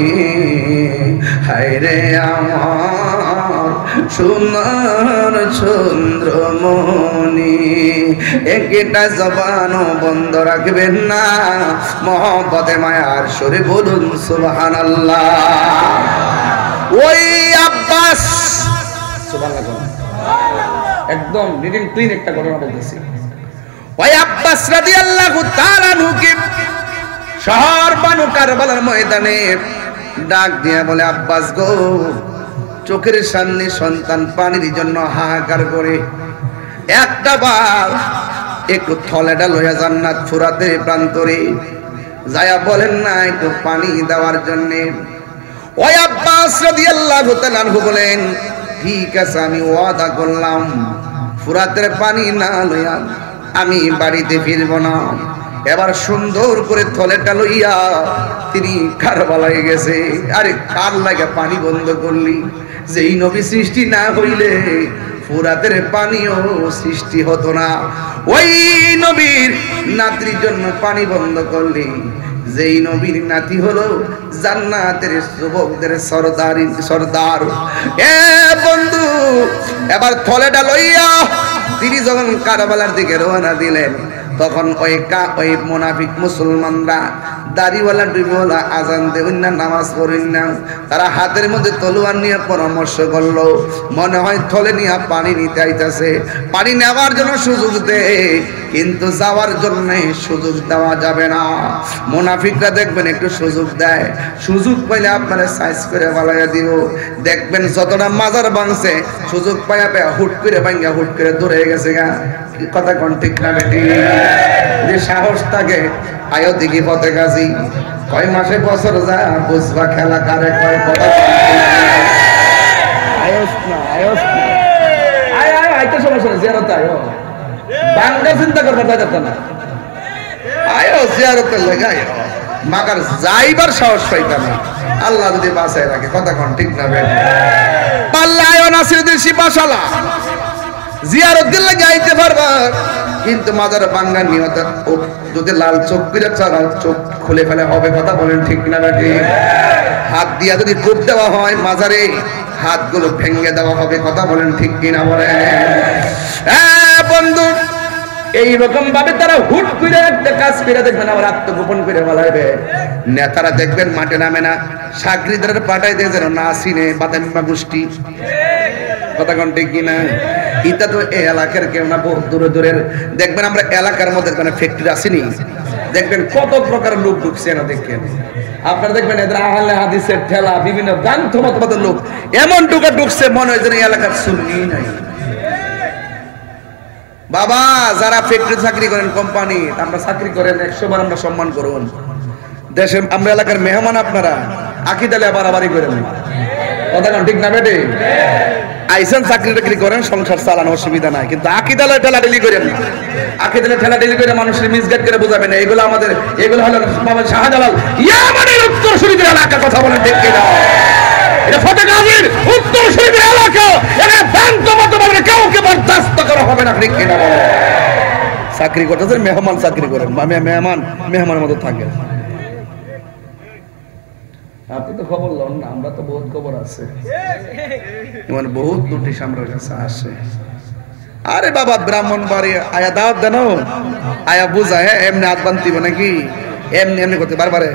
হায়রে আমার সোনার চন্দ্র মনি। একটা জবানও বন্ধ রাখবেন না, মহব্বতে মায়ার সুরে বলুন সুবহানাল্লাহ। ওই আব্বাস সুবহানাল্লাহ, একদম নিটিং ক্লিন একটা ঘটনা বলতেছি। ওই আব্বাস রাদিয়াল্লাহু তাআলা আনহুকে শহর বানু কারবালার ময়দানে ডাক দিয়া বলে, আব্বাস গো, চোখের সামনে সন্তান পানির জন্য হাহাকার করে, একটা বার একটু থলেটা লইয়া জান্নাত ফুরাতের প্রান্তরে যায়া বলেন না একটু পানি দেওয়ার জন্য। ওই আব্বাস রাদিয়াল্লাহু তাআলা আনহু বলেন, ঠিক আছে আমি ওয়াদা করলাম, ফুরাতের পানি না লইয়া আমি বাড়িতে ফিরব না। এবার সুন্দর করে থলেটা লইয়া তিনি কারবালায় গেছে। আরে কার লাগে পানি বন্ধ করলি? যেই নবী সৃষ্টি না হইলে ফুরাতের পানিও সৃষ্টি হতো না। ওই নবীর নাতির জন্য পানি বন্ধ করলি। যেই নবীর নাতি হলো জান্নাতের যুবকদের সরদার। এ বন্ধু, এবার থলেটা লইয়া তিনি যখন কারবালার দিকে রওনা দিলেন, তখন ওই মুনাফিক মুসলমানরা দাড়িওয়ালা ডুবিওয়ালা আজান দেবেন না, নামাজ পড়েন না, তারা হাতের মধ্যে তলোয়ার নিয়ে পরামর্শ করলো, মনে হয় থলে নিয়ে পানি নিতে আইতাছে, পানি নেওয়ার জন্য সুযোগ দেয়, কিন্তু যাওয়ার জন্য সুযোগ দেওয়া যাবে না। মুনাফিকরা দেখবেন একটু সুযোগ দেয়, সুযোগ পাইলে আপনারা সাইজ করে বালাইয়া দিব। দেখবেন যতটা মাজার ভাঙছে সুযোগ পাইয়া পাইয়া হুট করে ভাঙ্গা হুট করে দৌড়ে গেছে গা। কথা কোন ঠিক না বেটি? যে সাহস থাকে আয়ো দিঘি পথে গাছি, কয় মাসে বছর যা বুঝবা খেলা কারে কয়। কথা আয়স না, আয়স না, আয় আয় আইতে সমস্যা না, জিয়ারত আয় বাংলা চিন্তা করবার দরকার না, আয়ো জিয়ারতের লেগে আয়ো, মাগার যাইবার সাহস পাইতাম না, আল্লাহ যদি বাঁচায় রাখে। কথা কোন ঠিক না বেটি? পাল্লা আয়ো নাসিরুদ্দিন শিপাশালা জিয়ারত দিলে গাইতে পারবা, কিন্তু মাজার বাঙ্গা নিয়ত যদি লাল চোখ করে চালাও চোখ খুলে ফেলে হবে। কথা বলেন ঠিক না বেটি? হাত দিয়া যদি কোপ দেওয়া হয় মাজারে, হাতগুলো ভেঙে দেওয়া হবে। কথা বলেন ঠিক কিনা বলেন? হ্যাঁ বন্ধু, এইরকম ভাবে তারা হুট করে একটা কাজ করে দেখবেন, আবার আত্মগোপন করে বলাইবে। নেতারা দেখবেন মাঠে নামে না, সাকরিদের পাঠাই দিয়ে যেন না চিনে বাদামিমা গোষ্ঠী। কথা কোন ঠিক কিনা? এটা তো এই এলাকার কেউ না, বহু দূরে দূরের। দেখবেন আমরা এলাকার মধ্যে মানে ফ্যাক্টরি আসেনি, দেখবেন কত প্রকার লোক ঢুকছে না, দেখেন আপনারা দেখবেন এদের আহলে হাদিসের ঠেলা, বিভিন্ন গ্রন্থ মতবাদের লোক এমন ঢুকছে মনে হয় যেন এই এলাকার সুন্নি নাই। বাবা যারা ফ্যাক্টরি চাকরি করেন, কোম্পানি আমরা চাকরি করেন, 100 বার আমরা সম্মান করুন। দেশে আমরা এলাকার মেহমান, আপনারা আকিদালে বাড়াবাড়ি করেন। কথা কোন ঠিক না বেটে? আইসেন চাকরি টাকরি করেন, সংসার চালানো অসুবিধা নাই, কিন্তু আকিদালে ঠেলাঠেলি করেন না। আকিদালে ঠেলাঠেলি করে মানুষের মিসগাইড করে বোঝাবেন না। এগুলো আমাদের, এগুলো হলো বাবা শাহজালাল ইয়ামানের উত্তর শরীফের এলাকা। কথা বলেন ঠিক কিনা? এটা ফতেগাজীর উত্তর শরীফের এলাকা, এখানে ভ্রান্ত মতবাদে কাউকে বরদাস্ত করা হবে না। ঠিক কিনা বলেন? চাকরি করতেছেন, মেহমান চাকরি করেন, মেহমানের মতো থাকেন। আপনি তো খবর লন না, আমরা তো বহুত খবর আছে, মানে বহুত নোটিশ আমার কাছে আসে। আরে বাবা ব্রাহ্মণ বাড়ি আয়া দাওয়াত দেন, আয়া বুঝা হ্যাঁ এমনি হাত বান্তিব নাকি, এমনি এমনি করতে বারবারে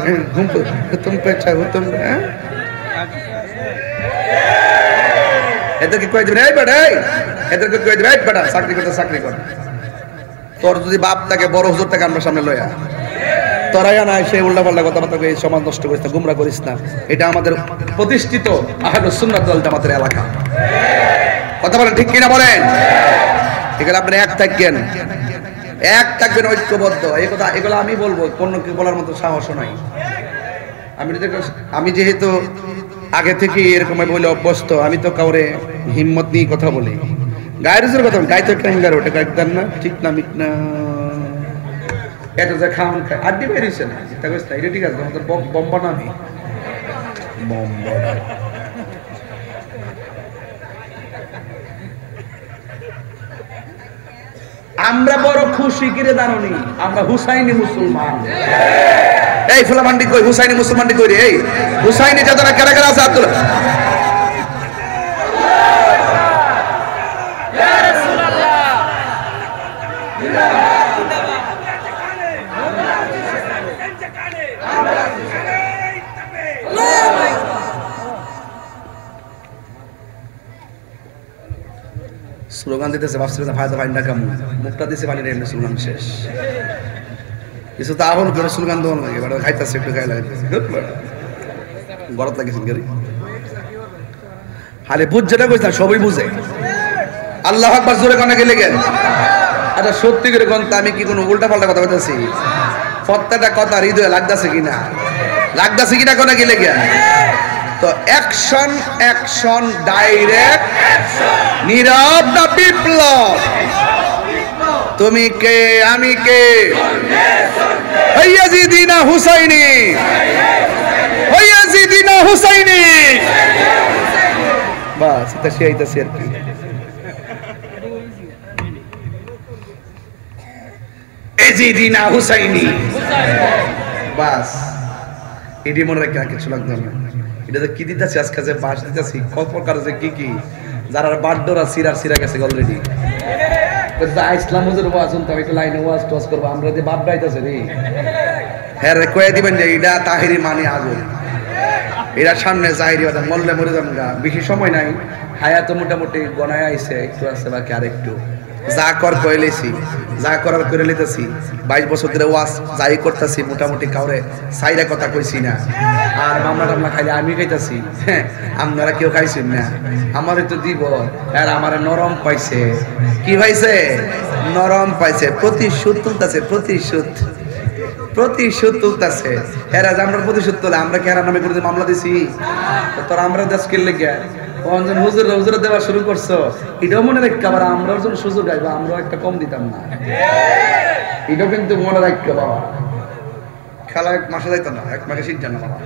এদেরকে কয়ে দিবেন, এই বেটা এদেরকে কয়ে দিবেন, এই বেটা চাকরি করতে চাকরি কর। তোর যদি বাপ তাকে বড় হুজুর থেকে আমরা সামনে লয়া, তোরাইয়া না সেই উল্টা পাল্টা কথাবার্তা এই সমাজ নষ্ট করিস না, গুমরা করিস না। এটা আমাদের প্রতিষ্ঠিত আহলুস সুন্নাত ওয়াল জামাতের এলাকা। কথা বলেন ঠিক কিনা বলেন? এখানে আপনি এক থাকবেন ঐক্যবদ্ধ। এই কথা এগুলো আমি বলবো, কোনো কি বলার মতো সাহসও নাই। আমি যেহেতু আগে থেকে এরকম বলে অভ্যস্ত, আমি তো কাউরে হিম্মত নিয়ে কথা বলি। গায়ের কথা গায়ে তো একটা হিঙ্গার ওটা একদম না, ঠিক না মিট না, এটা যে খাওয়ান খায় আড্ডি বেরিয়েছে না, এটা ঠিক আছে, আমাদের বম্বা না, আমি আমরা বড় খুশি কিরে জানি, আমরা হুসাইনি মুসলমান। এই ফুলামান্ডি কই হুসাইনি মুসলমানটি কই রে? এই হুসাইনি যারা কারা কারা আছে আব্দুল স্লোগান দিতেছে, ভাবছিল ফায়দা পানি না কামু, মুখটা দিছে পানি রেখে স্লোগান শেষ। কিছু তো আহল করে স্লোগান দেওয়া লাগে, এবার খাইতেছে একটু গায়ে লাগাইতেছে, গরত লাগিয়েছেন গাড়ি হালে বুঝ যেটা কইছে সবই বুঝে। আল্লাহ আকবার জোরে কানে গেলে গেল। আচ্ছা সত্যি করে কোন আমি কি কোনো উল্টা পাল্টা কথা বলতেছি? প্রত্যেকটা কথা হৃদয়ে লাগতেছে কিনা কোনে গেলে গেল। তো অ্যাকশন ডাইরেক্ট, নীরব না বিপ্লব? তুমি কে আমি কে? ইয়াজিদিনা হুসাইনি, ইয়াজিদিনা হুসাইনি। বাস এটা শিয়াইতাছি আর কি। ইয়াজিদিনা হুসাইনি, বাস এটি মনে রাখা কিছু লাগবে না। এটা কি দিতেছি আজকে, যে বাস দিতেছি কত যে কি যারা বাড্ডরা সিরা গেছে অলরেডি। ইসলাম হুজুর ওয়াজ শুনতে আমি একটু লাইনে ওয়াজ টোয়াজ করবো, আমরা যে বাপ ডাইতেছে রে হ্যাঁ রে কয়ে দিবেন যে এটা তাহিরি মানে আগুন, এরা সামনে জাহিরি কথা মরলে মরে যাবেন গা। বেশি সময় নাই, হায়াত মোটামুটি গনায় আইছে, একটু আছে বাকি আর একটু। যা কর কইলেছি, যা করার করে লিতেছি। 22 বছর ধরে ওয়াজ যাই করতেছি, মোটামুটি কাউরে সাইরা কথা কইছি না। আর মামলা টামলা খাইলে আমি খাইতেছি, হ্যাঁ আপনারা কেউ খাইছেন না। আমারে তো দিব, আর আমারে নরম পাইছে। কি পাইছে? নরম পাইছে। প্রতিশোধ তুলতেছে, প্রতিশোধ তুলতেছে। এরা যে আমরা প্রতিশোধ তোলে, আমরা কি এরা নামে করে মামলা দিছি? তোর আমরা দেশ কিনলে গে হুজুর দেওয়া শুরু করছো, এটাও মনে রাখতে আবার আমরাও যখন সুযোগ আইবো আমরাও একটা কম দিতাম না। এটাও কিন্তু মনে রাখতে বাবা। খেলা 1 মাসে যাইতো না, 1 মাসে শিখছে না বাবা।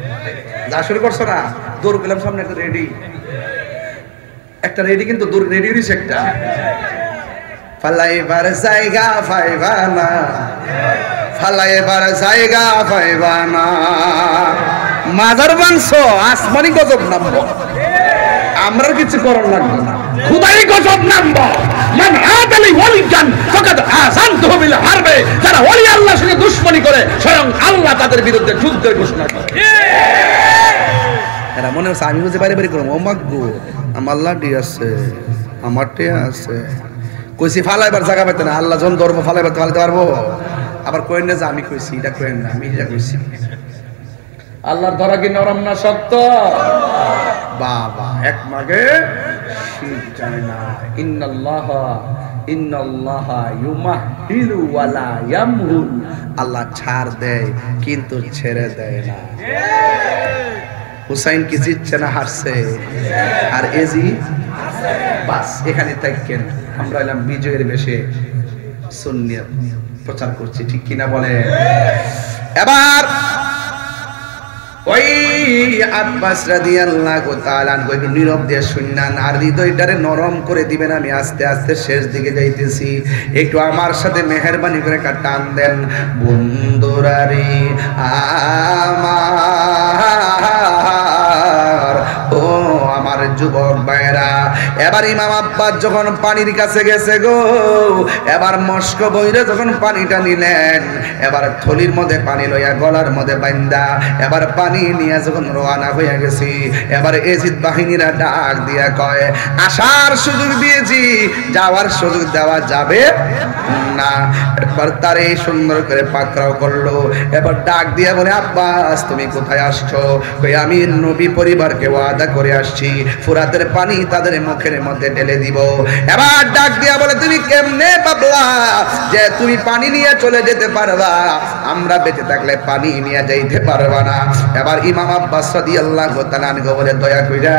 যা শুরু করছো না, দৌড় পেলাম সামনে একটা রেডি কিন্তু দৌড় রেডি হইছে একটা। ফালাইবার জায়গা পাইবানা, ফালাইবার জায়গা পাইবানা। মাজার মাংস আসমানি গজব নামবো, আমরার কিছু করার লাগবে না। খুদাই গজব নামবো। মান আদালি ওয়ালিয়ান ফাকাদ আযানতুহু বিল হারবে। যারা ওলি আল্লাহর সঙ্গে দুশমনি করে, স্বয়ং আল্লাহ তাদের বিরুদ্ধে যুদ্ধের ঘোষণা করে। এরা মনে হচ্ছে আমি বুঝে বাড়ি করবো, ও মাগো আমার আল্লাহ ডি আছে, আমারটে আছে। কইছি ফালাইবার জায়গা পাইতে না, আল্লাহ যখন ধর্ম ফালাইবার ফালাইতে পারবো? আবার কইন না যে আমি কইছি, এটা কইন না, আমি এটা কইছি। আল্লাহর ধরা কি নরম না শক্ত? বাবা এক মাগে শীত যায় না। ইন্নাল্লাহা ইউমাহিলু ওয়ালা ইয়ামহুল। আল্লাহ ছাড় দেয় কিন্তু ছেড়ে দেয় না। হুসাইন কি জিতছে না হারছে? আর এজি বাস এখানে থাকেন। আমরা এলাম বিজয়ের বেশে সুন্নিয়ত প্রচার করছি, ঠিক কিনা বলে? এবার ওই আব্বাস রাদিয়াল্লাহু তাআলা কইবে নীরব দিয়ে শুননান, আর হৃদয়টারে নরম করে দিবেন। আমি আস্তে আস্তে শেষ দিকে যাইতেছি, একটু আমার সাথে মেহেরবানি করে একটা টান দেন। বন্ধুরারে আমার, ও আমার যুবক ভাইরা, এবার ইমাম আব্বাস যখন পানির কাছে গেছে গো, এবার মস্ক বইরে যখন পানিটা নিলেন, এবার থলির মধ্যে পানি লইয়া গলার মধ্যে বাইন্দা এবার পানি নিয়ে যখন রওনা হয়ে গেছি, এবার এজিদ বাহিনীরা ডাক দিয়া কয়, আসার সুযোগ দিয়েছি, যাওয়ার সুযোগ দেওয়া যাবে না। এবার তারে সুন্দর করে পাকড়াও করলো। এবার ডাক দিয়া বলে, আব্বাস তুমি কোথায় আসছো? কই আমি নবী পরিবারকে ওয়াদা করে আসছি, ফুরাতের পানি তাদের মুখের মধ্যে ঢেলে দিব। এবার ডাক দিয়া বলে, তুমি কেমনে ভাবলা যে তুমি পানি নিয়ে চলে যেতে পারবা? আমরা বেঁচে থাকলে পানি নিয়ে যাইতে পারবা না। এবার ইমাম আব্বাস রাদিয়াল্লাহু তাআলা আনহু বলে, দয়া কইরা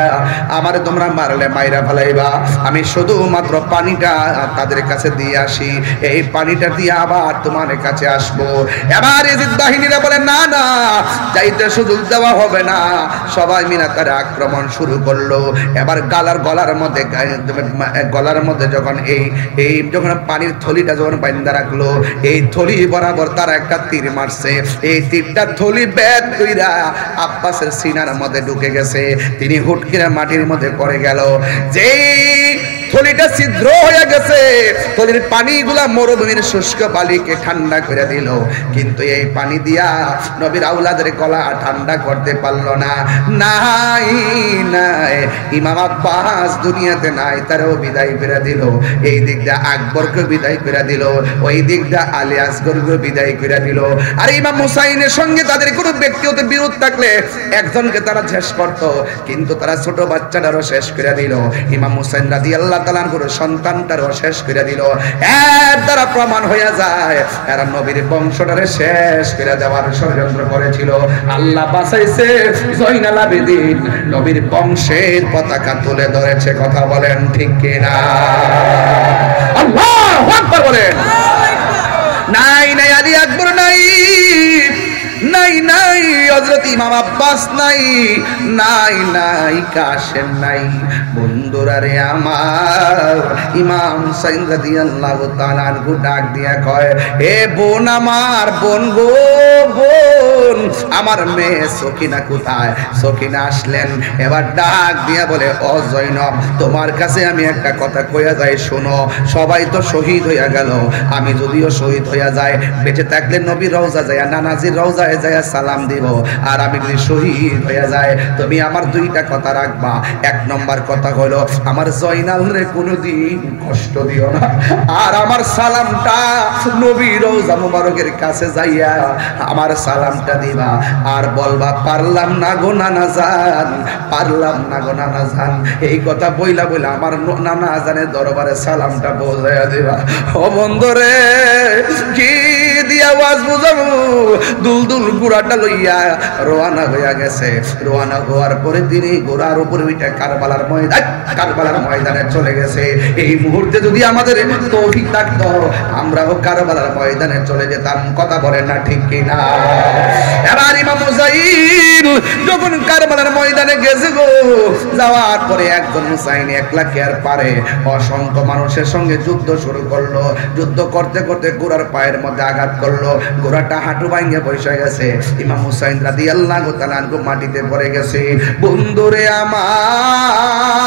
আমারে তোমরা মারলে মাইরা ফেলাইবা, আমি শুধুমাত্র পানিটা তাদের কাছে দিয়ে আসি, এই পানিটা দিয়ে আবার তোমার কাছে আসবো। এবার এজিদ বাহিনীরা বলে, না না, যাইতে সুযোগ দেওয়া হবে না। সবাই মিলে তার আক্রমণ শুরু করলো। এবার গলার মধ্যে যখন এই যখন পানির থলিটা যখন বাঁধা রাখলো, এই থলি বরাবর তারা একটা তীর মারছে। এই তীরটা থলি বেদ কইরা আব্বাসের সিনার মধ্যে ঢুকে গেছে। তিনি হুট করে মাটির মধ্যে পড়ে গেল। যেই থলিটা ছিদ্র হয়ে গেছে, থলির পানিগুলা মরুভূমির শুষ্ক বালিকে ঠান্ডা করে দিল, কিন্তু এই পানি দিয়া নবীর আওলাদের গলা ঠান্ডা করতে পারলো না। নাই নাই, ইমাম আব্বাস দুনিয়াতে নাই, তারও বিদায় করে দিল। এই দিকটা আকবরকে বিদায় করে দিল, ওই দিকটা আলী আসগরকে বিদায় করে দিল। আর ইমাম হুসাইনের সঙ্গে তাদের কোনো ব্যক্তিগত বিরোধ থাকলে একজনকে তারা শেষ করত, কিন্তু তারা ছোট বাচ্চাটারও শেষ করে দিল। ইমাম হুসাইন রাদিয়াল্লাহু তাআলা করে সন্তানটারও শেষ করে দিল। এর দ্বারা প্রমাণ হয়ে যায় এরা নবীর বংশটারে শেষ করে দেওয়ার ষড়যন্ত্র করেছিল। আল্লাহ বাঁচাইছে, জয়নাল আবেদিন নবীর বংশের পতাকা তুলে ধরেছে। কথা বলেন ঠিক কিনা? আল্লাহু আকবার বলেন। নাই নাই, আলী আকবর নাই, হযরত ইমাম আব্বাস নাই, নাই নাই কাশেম নাই। বন্ধুরা রে আমার, ইমাম হুসাইন রাদিয়াল্লাহু তাআলা আনহু ডাক দিয়া কয়, এ বোন আমার, বোন গো বোন, আমার মেয়ে সকিনা কোথায়? সকিনা আসলেন, এবার ডাক দিয়া বলে, ও জয়নব, তোমার কাছে আমি একটা কথা কইয়া যাই, শোনো। সবাই তো শহীদ হইয়া গেল, আমি যদিও শহীদ হইয়া যায়, বেঁচে থাকলে নবীর রওজা যায়, নানাজির রওজায় যায় সালাম দিব। আর আমি যদি শহীদ হইয়া যায়, তুমি আমার দুইটা কথা রাখবা। এক নম্বর কথা হলো, আমার জয়নাল রে কোনোদিন কষ্ট দিও না, আর আমার সালামটা নবীর রওজা মুবারকের কাছে যাইয়া আমার সালামটা দিবা, আর বলবা, পারলাম না গো নানা জান, পারলাম না গো নানা জান। এই কথা বইলা বইলা আমার নানা জানের দরবারে সালামটা পৌঁছাইয়া দিবা। ও বন্ধুরে, কি দিয়া ওয়াজ বুঝাবো? দুলদুল ঘোড়াটা লইয়া রওনা হইয়া গেছে। রওনা হওয়ার পরে তিনি ঘোড়ার উপরে উঠে কারবালার ময়দানে চলে গেছে। এই মুহূর্তে যদি আমাদের তৌফিক থাকতো, আমরাও কারবালার ময়দানে চলে যেতাম। কথা বলেন না ঠিক কিনা? এবার ইমাম হুসাইন যখন কারবালার ময়দানে গেছে গো, যাওয়ার পরে একজন হুসাইন একলা কি আর পারে? অসংখ্য মানুষের সঙ্গে যুদ্ধ শুরু করলো। যুদ্ধ করতে করতে ঘোড়ার পায়ের মধ্যে আঘাত করলো, ঘোড়াটা হাঁটু ভাঙে বসে গেছে। ইমাম হুসাইন রাদিয়াল্লাহু তাআলা আনহু মাটিতে পড়ে গেছে। বন্ধুরে আমার,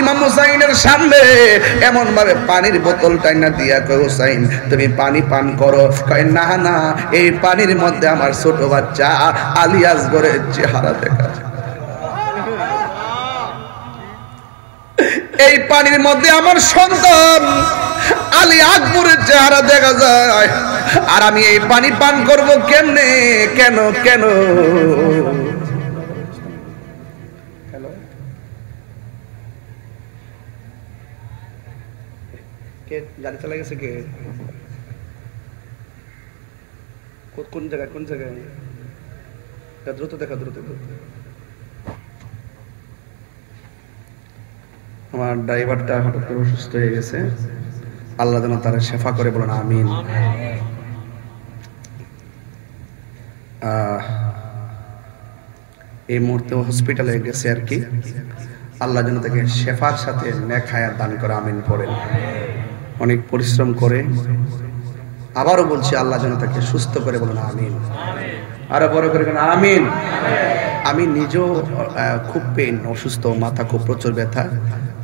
ইমাম হুসাইনের সামনে এমন ভাবে পানির বোতল টাইনা দিয়া কয়, হুসাইন তুমি পানি পান করো। কয়, না না, এই পানির মধ্যে আমার ছোট বাচ্চা আলী আসগরের চেহারা দেখা যায়, এই পানির মধ্যে আমার সন্তান আলী আকবরের চেহারা দেখা যায়, আর আমি এই পানি পান করব কেমনে? কেন কেন? কে গাড়ি চালা গেছে? কে? কোন জায়গায়? কোন জায়গায়? দ্রুত দেখা, দ্রুত। আমার ড্রাইভারটা হঠাৎ করে অসুস্থ হয়ে গেছে, আল্লাহ যেন তার শেফা করে, বলেন আমিন। এই মুহূর্তে হসপিটালে গেছে আর কি, আল্লাহ যেন তাকে শেফার সাথে নেক হায়াত দান করে, আমিন পড়েন। অনেক পরিশ্রম করে, আবারও বলছি, আল্লাহ যেন তাকে সুস্থ করে, বলেন আমিন। আরো বড় করে আমিন। আমি নিজেও খুব পেন, অসুস্থ, মাথা খুব প্রচুর ব্যথা।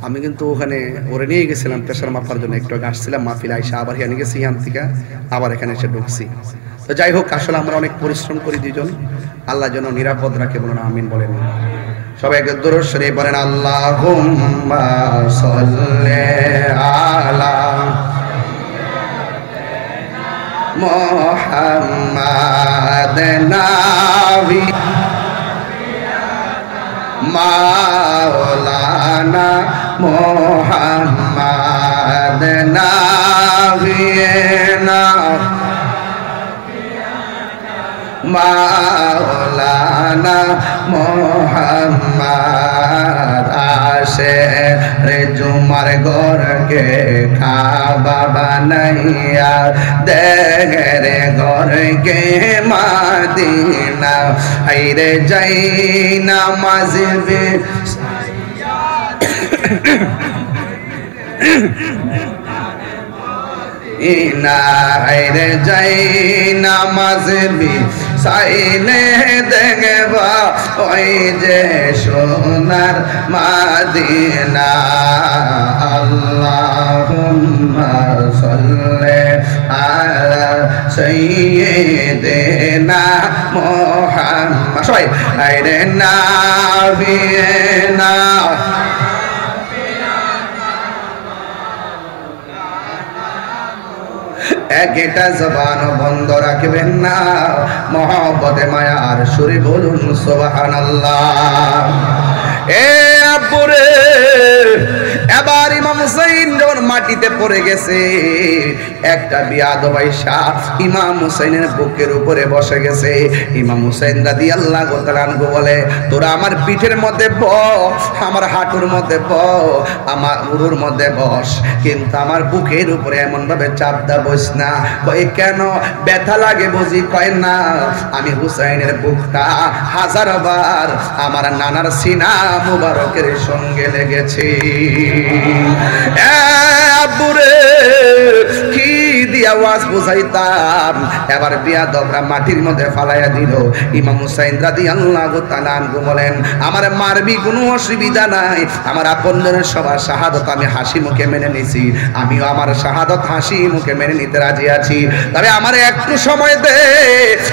আমি কিন্তু ওখানে ওরে নিয়ে গেছিলাম প্রেশার মাপার জন্য, একটু আগে আসছিলাম মাহফিলে, আইসা আবার এখানে গেছি, এখান থেকে আবার এখানে এসে ঢুকছি। তো যাই হোক, আসলে আমরা অনেক পরিশ্রম করি দুজন, আল্লাহ যেন নিরাপদ রাখে, বলেন আমিন বলেন। সবাই একটু দরুদ শরীফ পড়েন, আল্লাহুম্মা সাল্লি আলা মুহাম্মাদ নাবি মাওলানা মুহাম্মাদ নাবিয়না মাওলানা মুহাম্মাদ আসে রে জুমার গরকে খাবা বানাইয়া দেগরে গরকে মাদিনা আইরে যাই নামাজ বে ইনা আইরে যাই নামাজ বি সাইনে দেখবা ওই যে সোনার মাদিনা। আল্লাহুম্মা সাল্লি আলা সাইয়্যিদিনা মুহাম্মদ, সবাই আইরে নাবিয়িনা একটা জবান বন্ধ রাখবেন না, মহব্বতে মায়ার সুরে বলুন সুবহানাল্লাহ। এ আব্বুরে, এবার ইমাম হুসাইন যখন মাটিতে পড়ে গেছে, একটা বিয়াদব আইসা ইমাম হুসাইনের বুকের উপরে বসে গেছে। ইমাম হুসাইন রাদিয়াল্লাহু তাআলা আনহু বলে, তোরা আমার পিঠের মধ্যে বস, আমার হাঁটুর মধ্যে বস, আমার উরুর মধ্যে বস, কিন্তু আমার বুকের উপরে এমন ভাবে চাপ দা বস না। কয় কেন? ব্যথা লাগে বুঝি? কয় না, আমি হুসাইনের বুকটা হাজারবার আমার নানার সিনা মুবারকের সঙ্গে লেগেছে। আব্বুরে কি দিয়ে আওয়াজ বুঝাইতাম। এবার বিয়াদবরা মাটির মধ্যে ফালাইয়া দিল। ইমাম হুসাইন রাদিয়াল্লাহু তাআলা আনহু বলেন, আমার মারবি কোনো অসুবিধা নাই, আমার আপনজনের সবার শাহাদত আমি হাসি মুখে মেনে নিছি, আমিও আমার শাহাদত হাসি মুখে মেনে নিতে রাজি আছি, তবে আমার একটু সময় দে,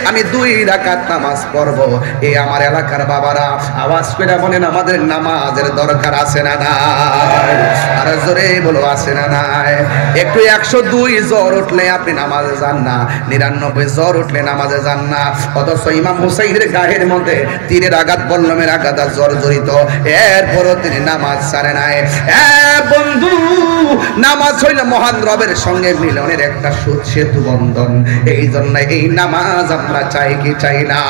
আমি 2 রাকাত নামাজ পড়ব। এই আমার এলাকার বাবারা আওয়াজ করে বলেন, আমাদের নামাজের দরকার আছে না নাই? আর জোরে বলো, আছে না নাই? একটু 102 জ্বর উঠলে আপনি নামাজে যান না, 99 জ্বর উঠলে নামাজে যান না। অথচ ইমাম হুসাইনের গায়ের মধ্যে তীরের আঘাত, বল্লমের আঘাত আর জ্বর জড়িত, এরপরও তিনি নামাজ ছাড়ে নাই। বন্ধু, নামাজ হইল মহান রবের সঙ্গে মিলনের একটা সেতু বন্ধন। এই জন্য এই নামাজ আমরা চাই কি চাই না?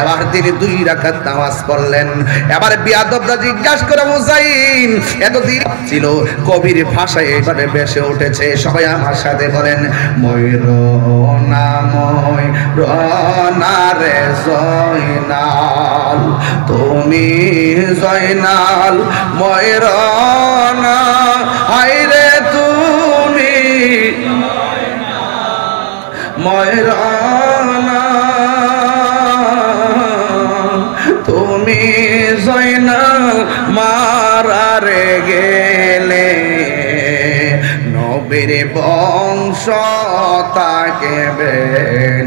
এবার তিনি 2 রাকাত নামাজ পড়লেন। এবার বিয়াদবরা জিজ্ঞাসা করে, হুসাইন এতদিন ছিল, কবির ভাষায় এইভাবে বেসে উঠেছে, সবাই আমার সাথে বলেন, ময়ূরনা ময়ূরনা রে জয়নাল, তুমি জয়নাল ময়ূরনা, হায়রে তুমি ময়ূরনা, তুমি জয়নাল মারারে গেলে, নবীর বংশ তাকেবে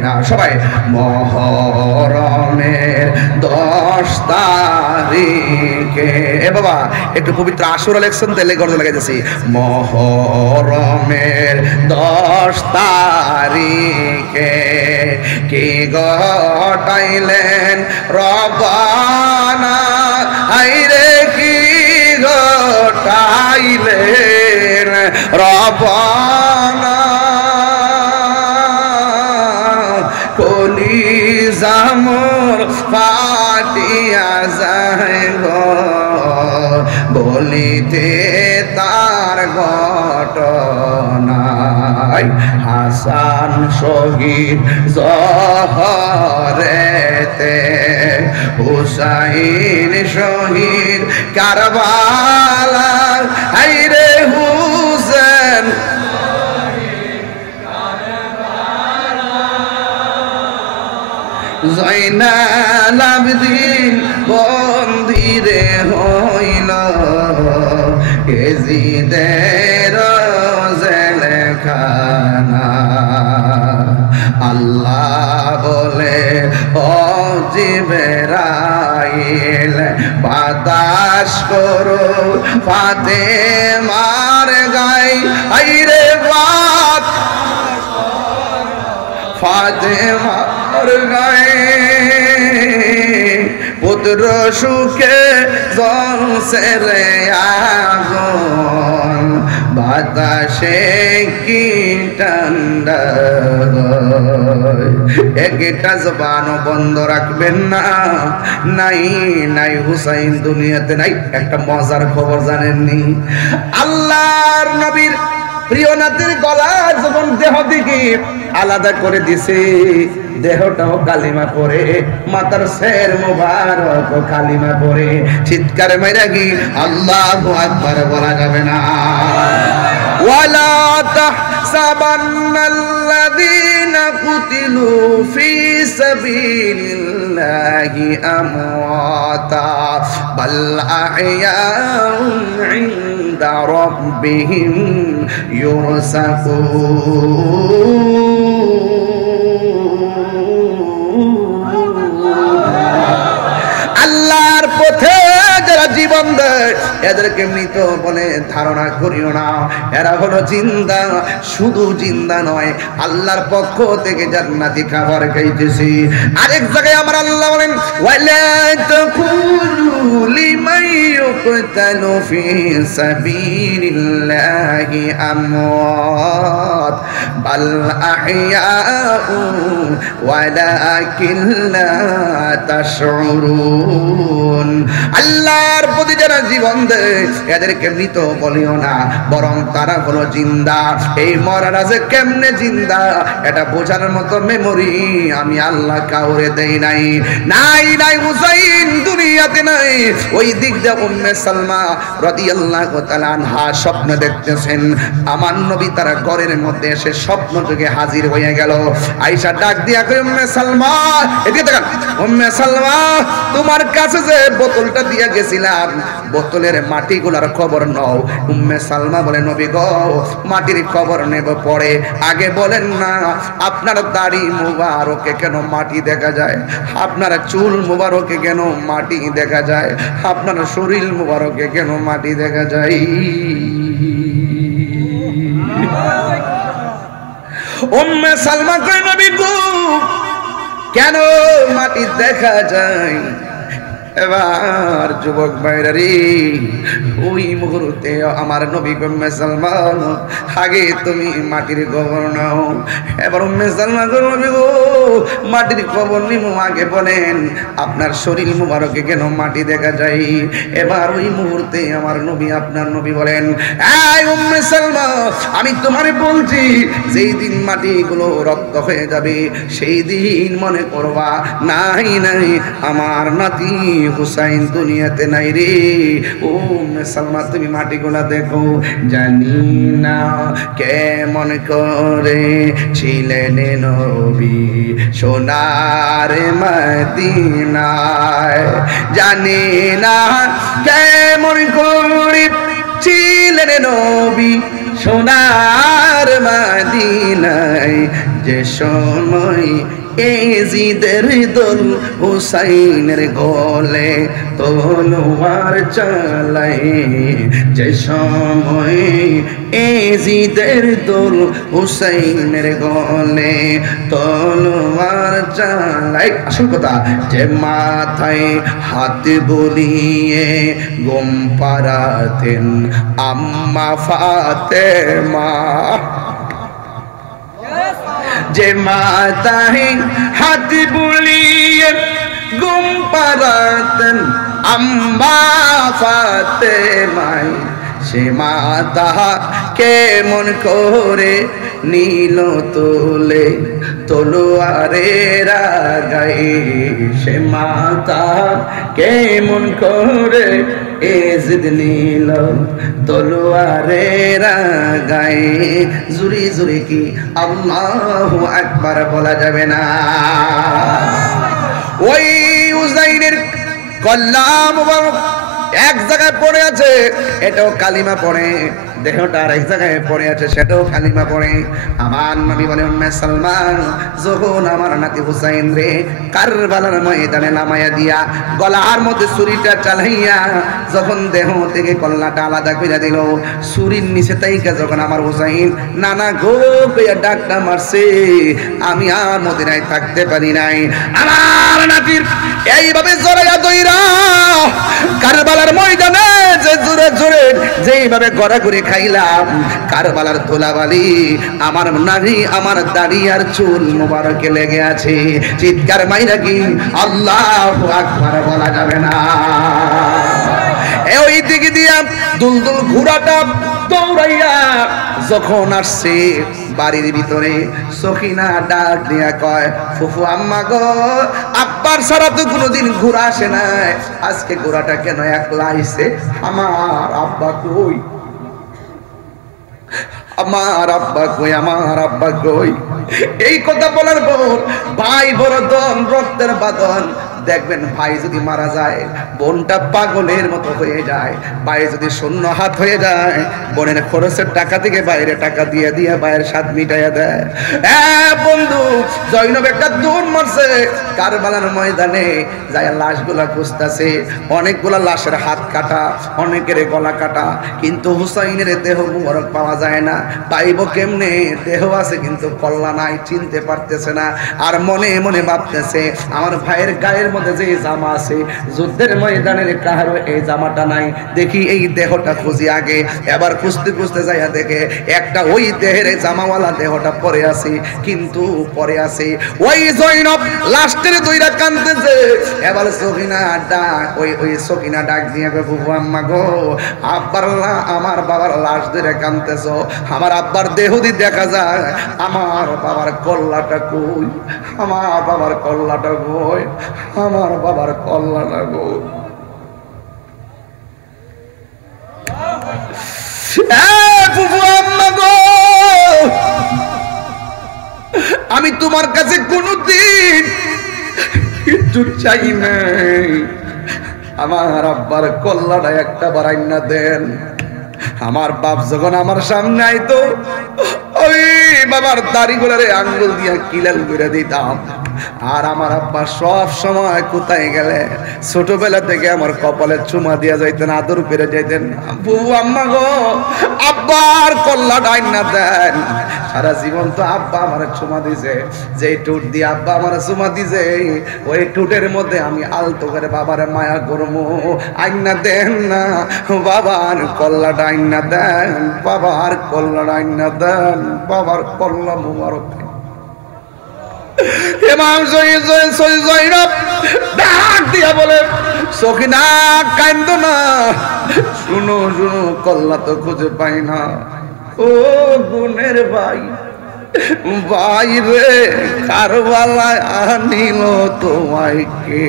না। সবাই মুহররমের 10 তারিখে, এ বাবা একটু পবিত্র আশুরা লেখছেন, তেলে গর্দ লাগাইতেছি, মুহররমের 10 তারিখে কি ঘটাইলেন রব্বানা, হায়রে কি ঘটাইলেন রব্বানা, কলিজা মোর ফাটিয়া যায় গো, বলিতে তার ঘটনা। হাসান শহীদ জহরেতে, হুসাইন শহীদ কারবালা, হায়রে হুসেন জয়নাল আবেদিন বন্দিরে হইল, এজিদের জেলখানা। আল্লাহ বলে, ও জিবরাইল বাতাস করো ফাতেমার গায়ে, আইরে বাত ফাতেমার গায়ে, পুত্র সুখে জ্বলছে রে আগুন, বাতাসে কি ঠান্ডা। একটা জবানও বন্ধ রাখবেন না। নাই নাই হুসাইন দুনিয়াতে নাই। একটা মজার খবর জানেননি? আল্লাহর নবীর প্রিয় নাতির গলা যখন দেহ থেকে আলাদা করে দিছে, দেহটাও কালিমা পড়ে, মাতার শের মুবারক কালিমা পড়ে, চিৎকারে মাইরা কি আল্লাহু আকবার বলা যাবে না? ওয়ালা তাহসাবান্নাল্লাযীনা কুতিলু ফী সাবিলিল্লাহি আমওয়াতা বাল আহইয়াউন ইনদা রাব্বিহিম ইউরসাকুন। আল্লাহর পথে যারা জীবন জীবনদের এদেরকে মৃত বলে ধারণা করিও না, এরা হলো জিন্দা। শুধু জিন্দা নয়, আল্লাহর পক্ষ থেকে জান্নাতি খাবার খাইতেছি। আরেক জায়গায় আমার আল্লাহ বলেন ওয়ালা তাকুলু লিমান ইউকতালু ফি সাবিলিল্লাহি আমওয়াত বাল আহইয়াউ ওয়ালাকিন লা তাশউরুন। আল্লাহর প্রতি যারা জীবন দেয় এদেরকে মৃত বলিও না, বরং তারা হলো জিন্দা। এই মরারা যে কেমনে জিন্দা এটা বোঝার মতো মেমোরি আমি আল্লাহ কাউরে দেই নাই। নাই নাই হুসাইন দুনিয়াতে নাই। ওই দিক দিয়ে উম্মে সালমা রাদিয়াল্লাহু তাআলা আনহা স্বপ্ন দেখতেছেন, আমার নবী তার ঘরের মধ্যে এসে স্বপ্ন যুগে হাজির হয়ে গেল। আয়েশা ডাক দিয়া কই উম্মে সালমা, এদিকে তাকান, উম্মে সালমা তোমার কাছে যে বোতলটা দিয়া গেছিলাম বোতলের মাটিগুলোর খবর নাও। উম্মে সালমা বলে নবী গো মাটির খবর নেব পরে, আগে বলেন না আপনার দাড়ি মুবারকে কেন মাটি দেখা যায়, আপনার চুল মুবারকে কেন মাটি দেখা যায়, আপনার শরীর মুবারকে কেন মাটি দেখা যায়। উম্মে সালমা কই নবী গো কেন মাটি দেখা যায়? এবার যুবক ভাইরা রে, ওই মুহূর্তে আমার নবী উম্মে সালমা আগে তুমি মাটির খবর নাও। এবার উম্মে সালমা গো নবী গো মাটির খবর নিমু, আগে বলেন আপনার শরীর মুবারকে কেন মাটি দেখা যায়। এবার ওই মুহূর্তে আমার নবী আপনার নবী বলেন এই উম্মে সালমা আমি তোমারে বলছি যেই দিন মাটিগুলো রক্ত হয়ে যাবে সেই দিন মনে করবা নাই নাই আমার নাতি হুসাইন দুনিয়াতে নাই রে। ও উম্মে সালমা তুমি মাটিগুলা দেখো, জানি না কেমন করে ছিলেন নবী সোনার মদিনায়, জানি না কেমন করে ছিলেন নবী সোনার মদিনায়, যে সময় এজিদের দল হুসাইনের গলে তলোয়ার চালায়, যে সময় এজিদের দল হুসাইনের গলে তলোয়ার চালায়। আসল কথা যে মাথায় হাত বলিয়ে গম পাড়াতেন আম্মা ফাতেমা, যে মাথায় হাত বুলিয়ে গুম পাড়াতেন আম্মা ফাতেমায়, সে মাতা কেমন করে নীল তোলে তলোয়ারের আগায়, সে মাতা কেমন করে এজিদ নীল তলোয়ারের আগায়। জুরি জুরি কি আল্লাহু আকবার বলা যাবে না? ওই হুসাইনের কল্লা মুবারক এক জায়গায় পড়ে আছে, এটাও কালিমা পড়ে, দেহটা আর এক জায়গায় পড়ে আছে, সেটাও কালিমা পড়ে। আমার নবী বলে উম্মে সালমা যখন আমার নাতি হুসাইন রে কারবালার ময়দানে নামায়া দিয়া গলার মধ্যে ছুরিটা চালাইয়া যখন দেহ থেকে কল্লাটা আলাদা করে দিল, ছুরির নিচে তাইকা যখন আমার হুসাইন নানা গো কইয়া ডাকটা মারছে, আমি আর মদিনায় থাকতে পারি নাই। আমার নাতির এইভাবে জড়াইয়া দইরা কারবালার ময়দানে যে জোরে জোরে যেইভাবে গড়াগড়ি খাইলাম, কারবালার ধুলাবালি আমার নাভি আমার দাড়ি আর চুল মুবারকে লেগে আছে। চিৎকার মাইরা কি আল্লাহু আকবার বলা যাবে না? ওই দিকে দিয়া দুলদুল ঘোড়াটা দৌড়াইয়া যখন আসছে বাড়ির ভিতরে, সখিনা ডাক দিয়া কয় ফুফু আম্মা গো আব্বার ছাড়া তো কোনোদিন ঘোড়া আসে নাই, আজকে ঘোড়াটা কেন একলা আইছে? আমার আব্বা কই, আমার আব্বা কই, আমার আব্বা কই? এই কথা বলার পর ভাই বড় দন রক্তের বাঁধন দেখবেন ভাই যদি মারা যায় বোনটা পাগলের মতো হয়ে যায়, ভাই যদি শূন্য হাত হয়ে যায় বোনের খরচের টাকা থেকে বাইরে টাকা দিয়ে দিয়ে ভাইয়ের স্বাদ মিটাইয়া দেয়। বন্ধু জৈনব একটা দৌড় মারছে কারবালার ময়দানে, যায় লাশগুলা খুঁজতেছে, অনেকগুলা লাশের হাত কাটা, অনেকের গলা কাটা, কিন্তু হুসাইনের দেহ মুবারক পাওয়া যায় না। পাইব কেমনে? দেহ আছে কিন্তু কল্লা নাই, চিনতে পারতেছে না। আর মনে মনে ভাবতেছে আমার ভাইয়ের গায়ের মধ্যে যে জামা আছে যুদ্ধের ময়দানের কারো এই জামাটা নাই, দেখি এই দেহটা খুঁজি আগে। এবার খুঁজতে খুঁজতে যাইয়া দেখে একটা ওই দেহের জামাওয়ালা দেহটা পরে আছে, কিন্তু পরে আছে ওই জৈনব লাস্টের দুইটা কাঁদতেছে। এবার সকিনা ডাক, ওই সকিনা ডাক দিয়ে বুবু আম্মা গো, আব্বার আমার বাবার লাশ ধরে কাঁদতেছ, আমার আব্বার দেহ দিয়ে দেখা যায় আমার বাবার কল্লাটা কই, আমার বাবার কল্লাটা কই, আমার বাবার কল্লাটা কই। বুবু আম্মা গো, আমি তোমার কাছে কোনদিন কিছু চাই নাই, আমার আব্বার কল্লাটা একটা বারাইনা দেন। আমার বাপ যখন আমার সামনে আইতো ওই বাবার দাড়িগুলারে আঙ্গুল দিয়া কিলাল করে দিতাম। আর আমার আব্বা সব সময় কোথায় গেলে ছোটবেলা থেকে আমার কপালে চুমা দিয়া যাইতেন, আদর করে যাইতেন। বুবু আম্মা গো, আব্বার কল্লা ডাইন না দেন। সারা জীবন তো আব্বা আমার চুমা দিছে, যে টুট দিয়ে আব্বা আমার চুমা দিছে ওই টুটের মধ্যে আমি আলতো করে বাবার মায়া করবো, আইনা দেন না বাবার কল্লা ডাইন না দেন, বাবার কল্লা ডাইন না দেন, বাবার কল্লা মুবারক। ইমাম জৈনব ডাক দিয়া বলে, সখিনা কান্দো না, শুনো শুনো, কল্লা তো খুঁজে পাই না। ও গুণের ভাই, ভাই রে কারবালায় আনিল তোমায় কে?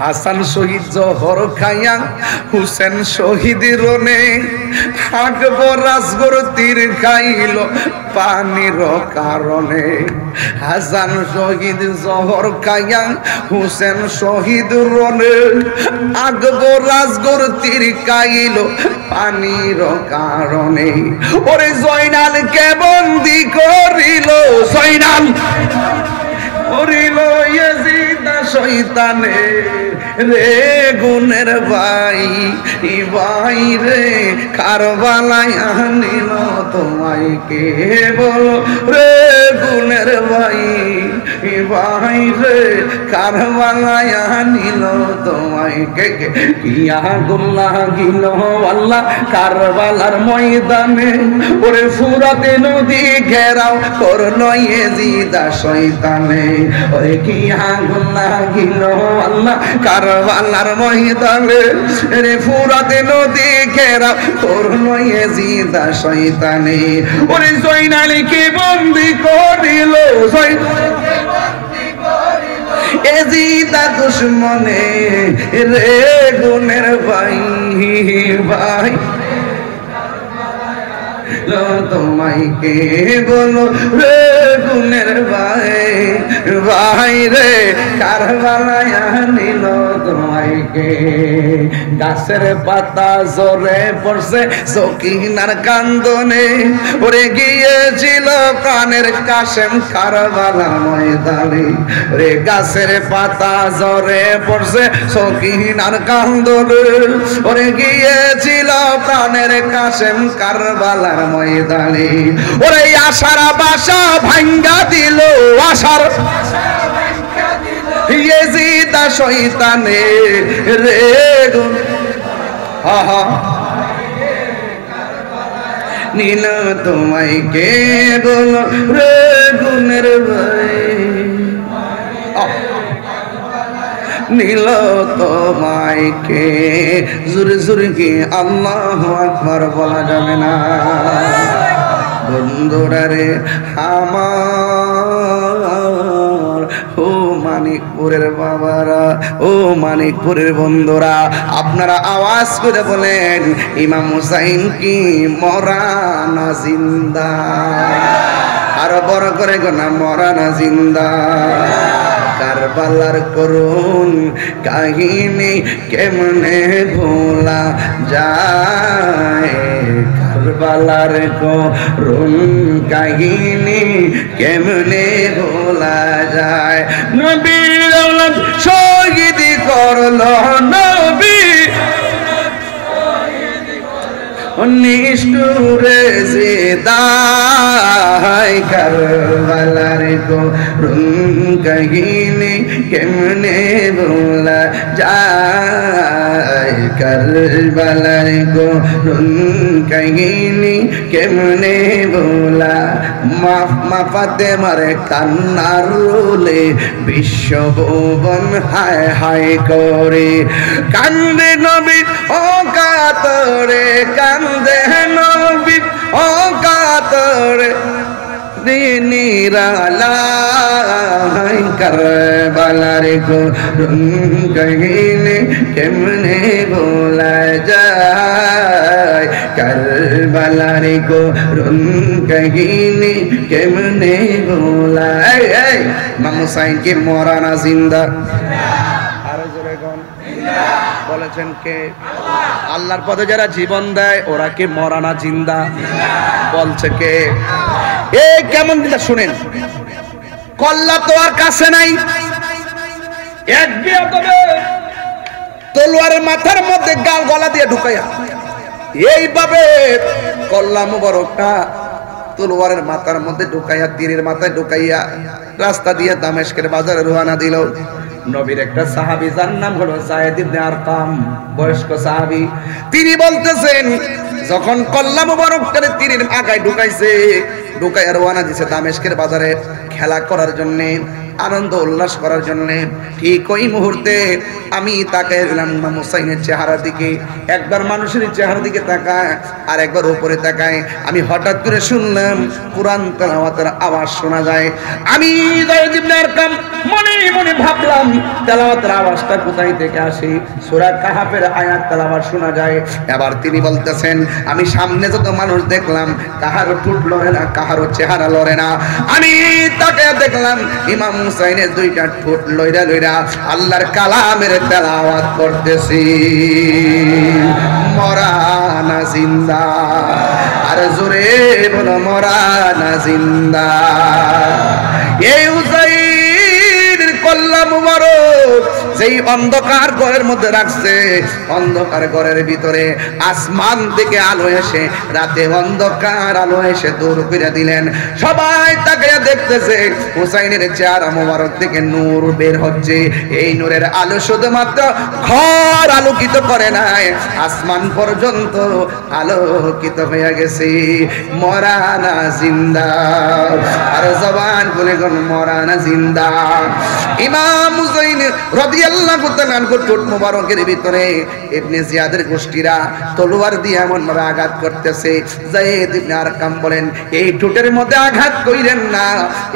হাসান শহীদ জহর খাইয়া হুসেন শহীদ রনে, আকবর রাজগর তীর খাইল পানির কারণে। হাসান শহীদ জহর খাইয়া হুসেন শহীদ রনে, আকবর রাজগর তীর খাইল পানির কারণে। ওরে জয়নাল কে বন্দি করিল, জয়নাল করিল ইয়াজিদ শয়তানে রে গুণের ভাই, ভাই রে কারবালায় আনিল তোমায় কে? বলো রে গুণের ভাই, ভাই রে কারবালায় আনিল তোমায় কে? কিয়া গুল্লাহ গিল আল্লাহ কারবালার ময়দানে, ওরে ফুরাতে নদী ঘেরাও করলো ইয়াজিদ শয়তানে। ওরে কিয়া গুল্লাহ গিল আল্লাহ কারবালার ময়দানে, রে ফুরাতে নদী ঘেরাও করলো ইয়াজিদ শয়তানে। ওরে জয়নালীকে বন্দি করিল, ইয়াজিদ দুশমনে রে গুণের ভাই, ভাই তোমায় কে? বলো রে গুণের ভাই, ভাই রে কারবালায় আনিল তোমায় কে? গাছের পাতা জোরে পড়ছে সকিনার কান্দনে, ওরে গিয়েছিল প্রাণের কাশেম কারবালার ময়দানে। ওরে গাছের পাতা জোরে পড়ছে সকিনার কান্দনে, ওরে গিয়েছিল প্রাণের কাশেম কারবালার ময়দানে। ওরে আশার বাসা ভাঙ্গা দিল, আশার ইয়াজিদ শয়তানে রে গুণ, আহা নীল তোমায় কে? বলো রে গুণের ভাই, নীল তোমায় কে? জোরে জোরে কি আল্লাহু আকবার বলা যাবে না? বন্ধুরা রে আমার, ও মানিকপুরের বাবারা, ও মানিকপুরের বন্ধুরা, আপনারা আওয়াজ করে বলেন ইমাম হুসাইন কি মরা না জিন্দা? আর বড় করে গোনা মরা না জিন্দা। কারবালার করুণ কাহিনী কেমনে ভোলা যায়, কারবালার করুণ কাহিনী কেমনে ভোলা যায়। নবীর আওলাদ শহীদ করলো নবী নিষ্ঠুরে জিদায়, কারবালার করুণ কাহিনী কেমনে ভোলা যায়, কারবালার করুণ কাহিনী কেমনে ভোলা। মা ফাতেমার কান্নার রোলে বিশ্বভুবন হায় হায় করে কান্দে নবী ও কাতরে, কান্দে নবী ও কাতরে নিরালাই, কারবালার করুণ কাহিনী কেমনে ভোলা যায়, কারবালার করুণ কাহিনী কেমনে ভোলা। ইমাম হুসাইন কি মরা না জিন্দা? আরো জোরে কোন বলেছেন কে? আল্লাহর পথে যারা জীবন দেয় ওরা কি মরা না জিন্দা? বলছে কে? এই কেমন দিলা শুনেন, কল্লা তো আর কাছে নাই, এক তলোয়ারের মাথার মধ্যে গাল গলা দিয়ে ঢুকাইয়া এইভাবে কল্লা মুবারকটা তলোয়ারের মাথার মধ্যে ঢুকাইয়া, তীরের মাথায় ঢুকাইয়া রাস্তা দিয়ে দামেস্কের বাজারে রওনা দিল। নবীর একটা সাহাবী যার নাম হলো যায়েদ ইবনে আরকাম, বয়স্ক সাহাবী, তিনি বলতেছেন যখন কল্লা মুবারকটারে তীরের আগায় ঢুকাইছে, ঢুকাইয়া রওনা দিছে দামেস্কের বাজারে খেলা করার জন্য, আনন্দ উল্লাস করার জন্য। ঠিক ওই মুহূর্তে আমি তাকায় রইলাম ইমাম হুসাইনের চেহারার দিকে, একবার মানুষের চেহারার দিকে তাকায় আর একবার উপরে তাকায়। আমি হঠাৎ করে শুনলাম কুরআন তেলাওয়াতের আওয়াজ শোনা যায়। আমি যায়েদ ইবনে আরকাম মনে মনে ভাবলাম তেলাওয়াতের আওয়াজটা কোথায় থেকে আসে, সূরা কাহাফের আয়াত তেলাওয়াত শোনা যায়। এবার তিনি বলতেছেন আমি সামনে যত মানুষ দেখলাম কাহারও ঠোঁট লড়ে না, কাহারও চেহারা লড়ে না। আমি তাকে দেখলাম ইমাম হুসাইনের দুইটা ঠোঁট লইরা লইরা আল্লাহর কালামের তেলাওয়াত করতেছি। মরা না জিন্দা? আর জোরে বলো মরা না জিন্দা? এই হুসাইনের কল্লা মুবারক যেই অন্ধকার ঘরের মধ্যে রাখছে, অন্ধকার ঘরের ভিতরে আসমান থেকে আলো এসে, রাতে অন্ধকার আলো এসে দূর করে দিলেন। সবাই তাকে দেখতেছে হুসাইনের চেহারা মোবারক থেকে নূর বের হচ্ছে। এই নূরের আলো শুধুমাত্র ঘর আলোকিত করে নাই, আসমান পর্যন্ত আলোকিত হয়ে গেছে। মরা না জিন্দা? আর জবান বলে কোন মরা না জিন্দা? ইমাম হুসাইন রাদিয়াল্লাহু তাআলা আনহু ঠোঁট মোবারকের ভিতরে ইবনে জিয়াদের গোষ্ঠীরা তলোয়ার দিয়ে এমন ভাবে আঘাত করতেছে। যায়েদ ইবনে আরকাম বলেন এই ঠোঁটের মধ্যে আঘাত কইরেন না,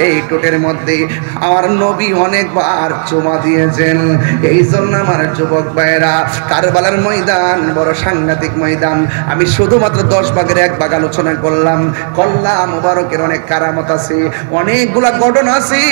এই ঠোঁটের মধ্যে আমার নবী অনেকবার চুমা দিয়েছেন। এই জন্য আমার যুবক ভাইরা, কারবালার ময়দান বড় সাংঘাতিক ময়দান। আমি শুধুমাত্র 10 ভাগের 1 ভাগ আলোচনা করলাম। কল্লা মুবারকের অনেক কারামত আছে, অনেকগুলা ঘটনা আছে।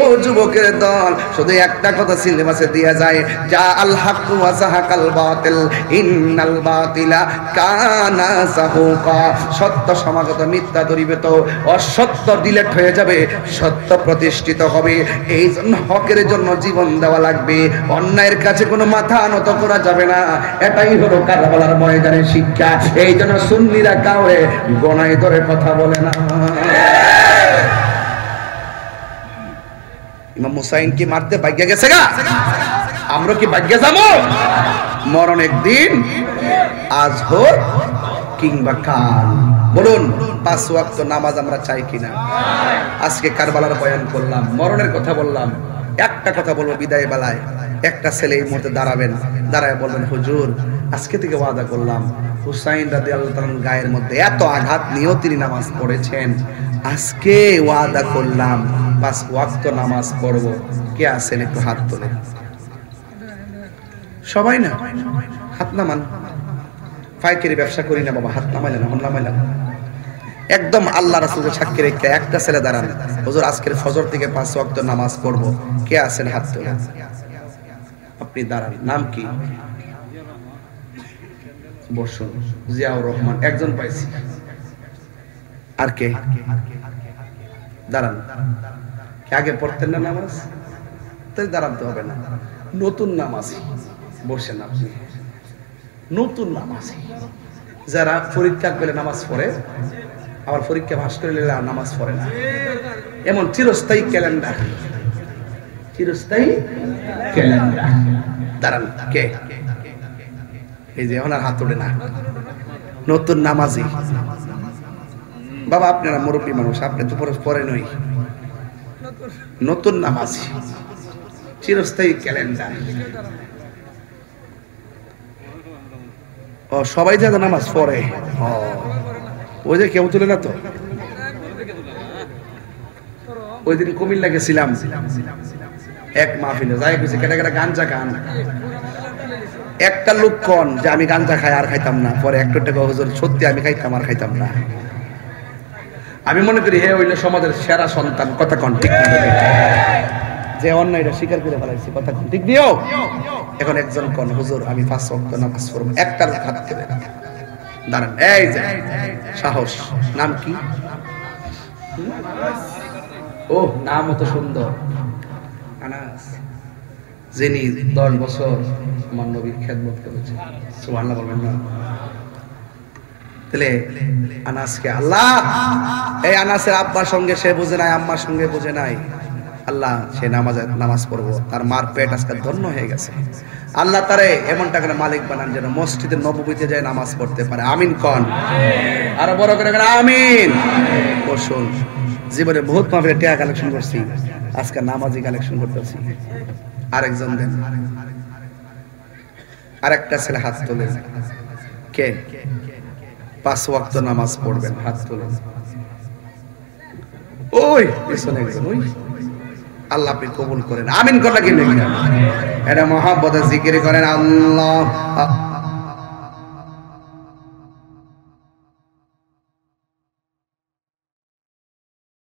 ও যুবকের দল, শুধু একটা কথা সিলেবাসে দিয়া যায়, যা আল হক ওয়া যাহাকাল বাতিল ইন্নাল বাতিলা কানা যাহুকা। সত্য সমাগত, মিথ্যা দূরীভূত, অসত্য ডিলেট হয়ে যাবে, সত্য প্রতিষ্ঠিত হবে। এই জন্য হকের জন্য জীবন দেওয়া লাগবে, অন্যায়ের কাছে কোনো মাথা নত করা যাবে না। এটাই হলো কারবালার ময়দানের শিক্ষা। এই জন্য সুন্নিরা কাউরে গনায় ধরে কথা বলে না। ইমাম হুসাইন কি মারতে ভাগ্য গেছে গা? আমরা কি ভাগ্য যাবো? মরণ একদিন, আজ হোক কিংবা কাল। বলুন 5 ওয়াক্ত নামাজ আমরা চাই কিনা? আজকে কারবালার বয়ান করলাম, মরণের কথা বললাম। একটা কথা বলবো বিদায় বেলায়, একটা ছেলে এই মুহূর্তে দাঁড়াবেন, দাঁড়ায় বলবেন হুজুর আজকে থেকে ওয়াদা করলাম হুসাইন রাদিয়াল্লাহু তাআলার গায়ের মধ্যে এত আঘাত নিয়েও তিনি নামাজ পড়েছেন, আজকে ওয়াদা করলাম 5 ওয়াক্ত নামাজ পড়ব। কে আছেন একটু হাত তোলেন। সবাই না, হাত নামান। পাইকারি ব্যবসা করি না বাবা, হাত নামাইলেন, হন নামাইলেন। একদম আল্লাহ রাসূলের সাক্ষী রেখে একটা ছেলে দাঁড়ান, হুজুর আজকের ফজর থেকে 5 ওয়াক্ত নামাজ পড়বো, কে আছেন হাত তোলেন। আপনি দাঁড়ান, নাম কি? বসুন। জিয়াউর রহমান, একজন পাইছি। আর কে? দাঁড়ান। কে আগে পড়তেন না নামাজ? তাই দাঁড়াতে হবে না, নতুন নামাজি বসেন আপনি। নতুন নামাজি যারা পরীক্ষা করে নামাজ পড়ে, আবার পরীক্ষা পাস করে নিলে আর নামাজ পড়ে না, এমন চিরস্থায়ী ক্যালেন্ডার, চিরস্থায়ী ক্যালেন্ডার। দাঁড়ান, কে? এই যে এখন আর হাত ওঠে না, নতুন নামাজি। বাবা আপনারা মুরব্বী মানুষ, আপনি তো পরে নই, নতুন নামাজি, চিরস্থায়ী ক্যালেন্ডার। ও সবাই যে নামাজ পড়ে, ওই যে কেউ তুলে না তো। ওই দিন কুমিল্লা গেছিলাম এক মাহফিলে, যাই গেছি কেটে কেটে গাঞ্জা খান। একটা লোক কন যে আমি গাঞ্জা খাই আর খাইতাম না, পরে একটা টাকা হুজুর সত্যি আমি খাইতাম আর খাইতাম না। আমি মনে করি হে হইলে সমাজের সেরা সন্তান, কথা কন ঠিক না? যে অন্যায়টা স্বীকার করে ফেলাইছি, কথা কন ঠিক দিও। এখন একজন কন হুজুর আমি 5 ওয়াক্ত নামাজ পড়বো, একটা হাত দেবে। দাঁড়ান, এই যে সাহস। নাম কি? ও নাম অত সুন্দর, আনাস, যিনি 10 বছর আমার নবীর খেদমত করেছে। সুবহানাল্লাহ বলবেন না? তাহলে আনাসকে আল্লাহ, এই আনাসের আব্বার সঙ্গে সে বুঝে নাই, আম্মার সঙ্গে বুঝে নাই, আল্লাহ সে নামাজ পড়বো, তার মার পেট আজকে ধন্য হয়ে গেছে। আল্লাহ তারে এমন টাকার মালিক বানান যেন মসজিদে নববীতে যায় নামাজ পড়তে পারে। আমিন কন, আরো বড় করে আমিন। বসুন। জীবনে বহুত মাহফিলে টাকা কালেকশন করছি, আজকে নামাজি কালেকশন করতেছি। আরেকজন দেন, আরেকটা ছেলে হাত তোলেন। কে 5 ওয়াক্ত নামাজ পড়বেন? হাত তোলেন। ওই পিছনে একজন, ওই আল্লাহ আপনি কবুল করেন। আমিন কথা কি? এটা মহাব্বতে জিকির করেন আল্লাহ।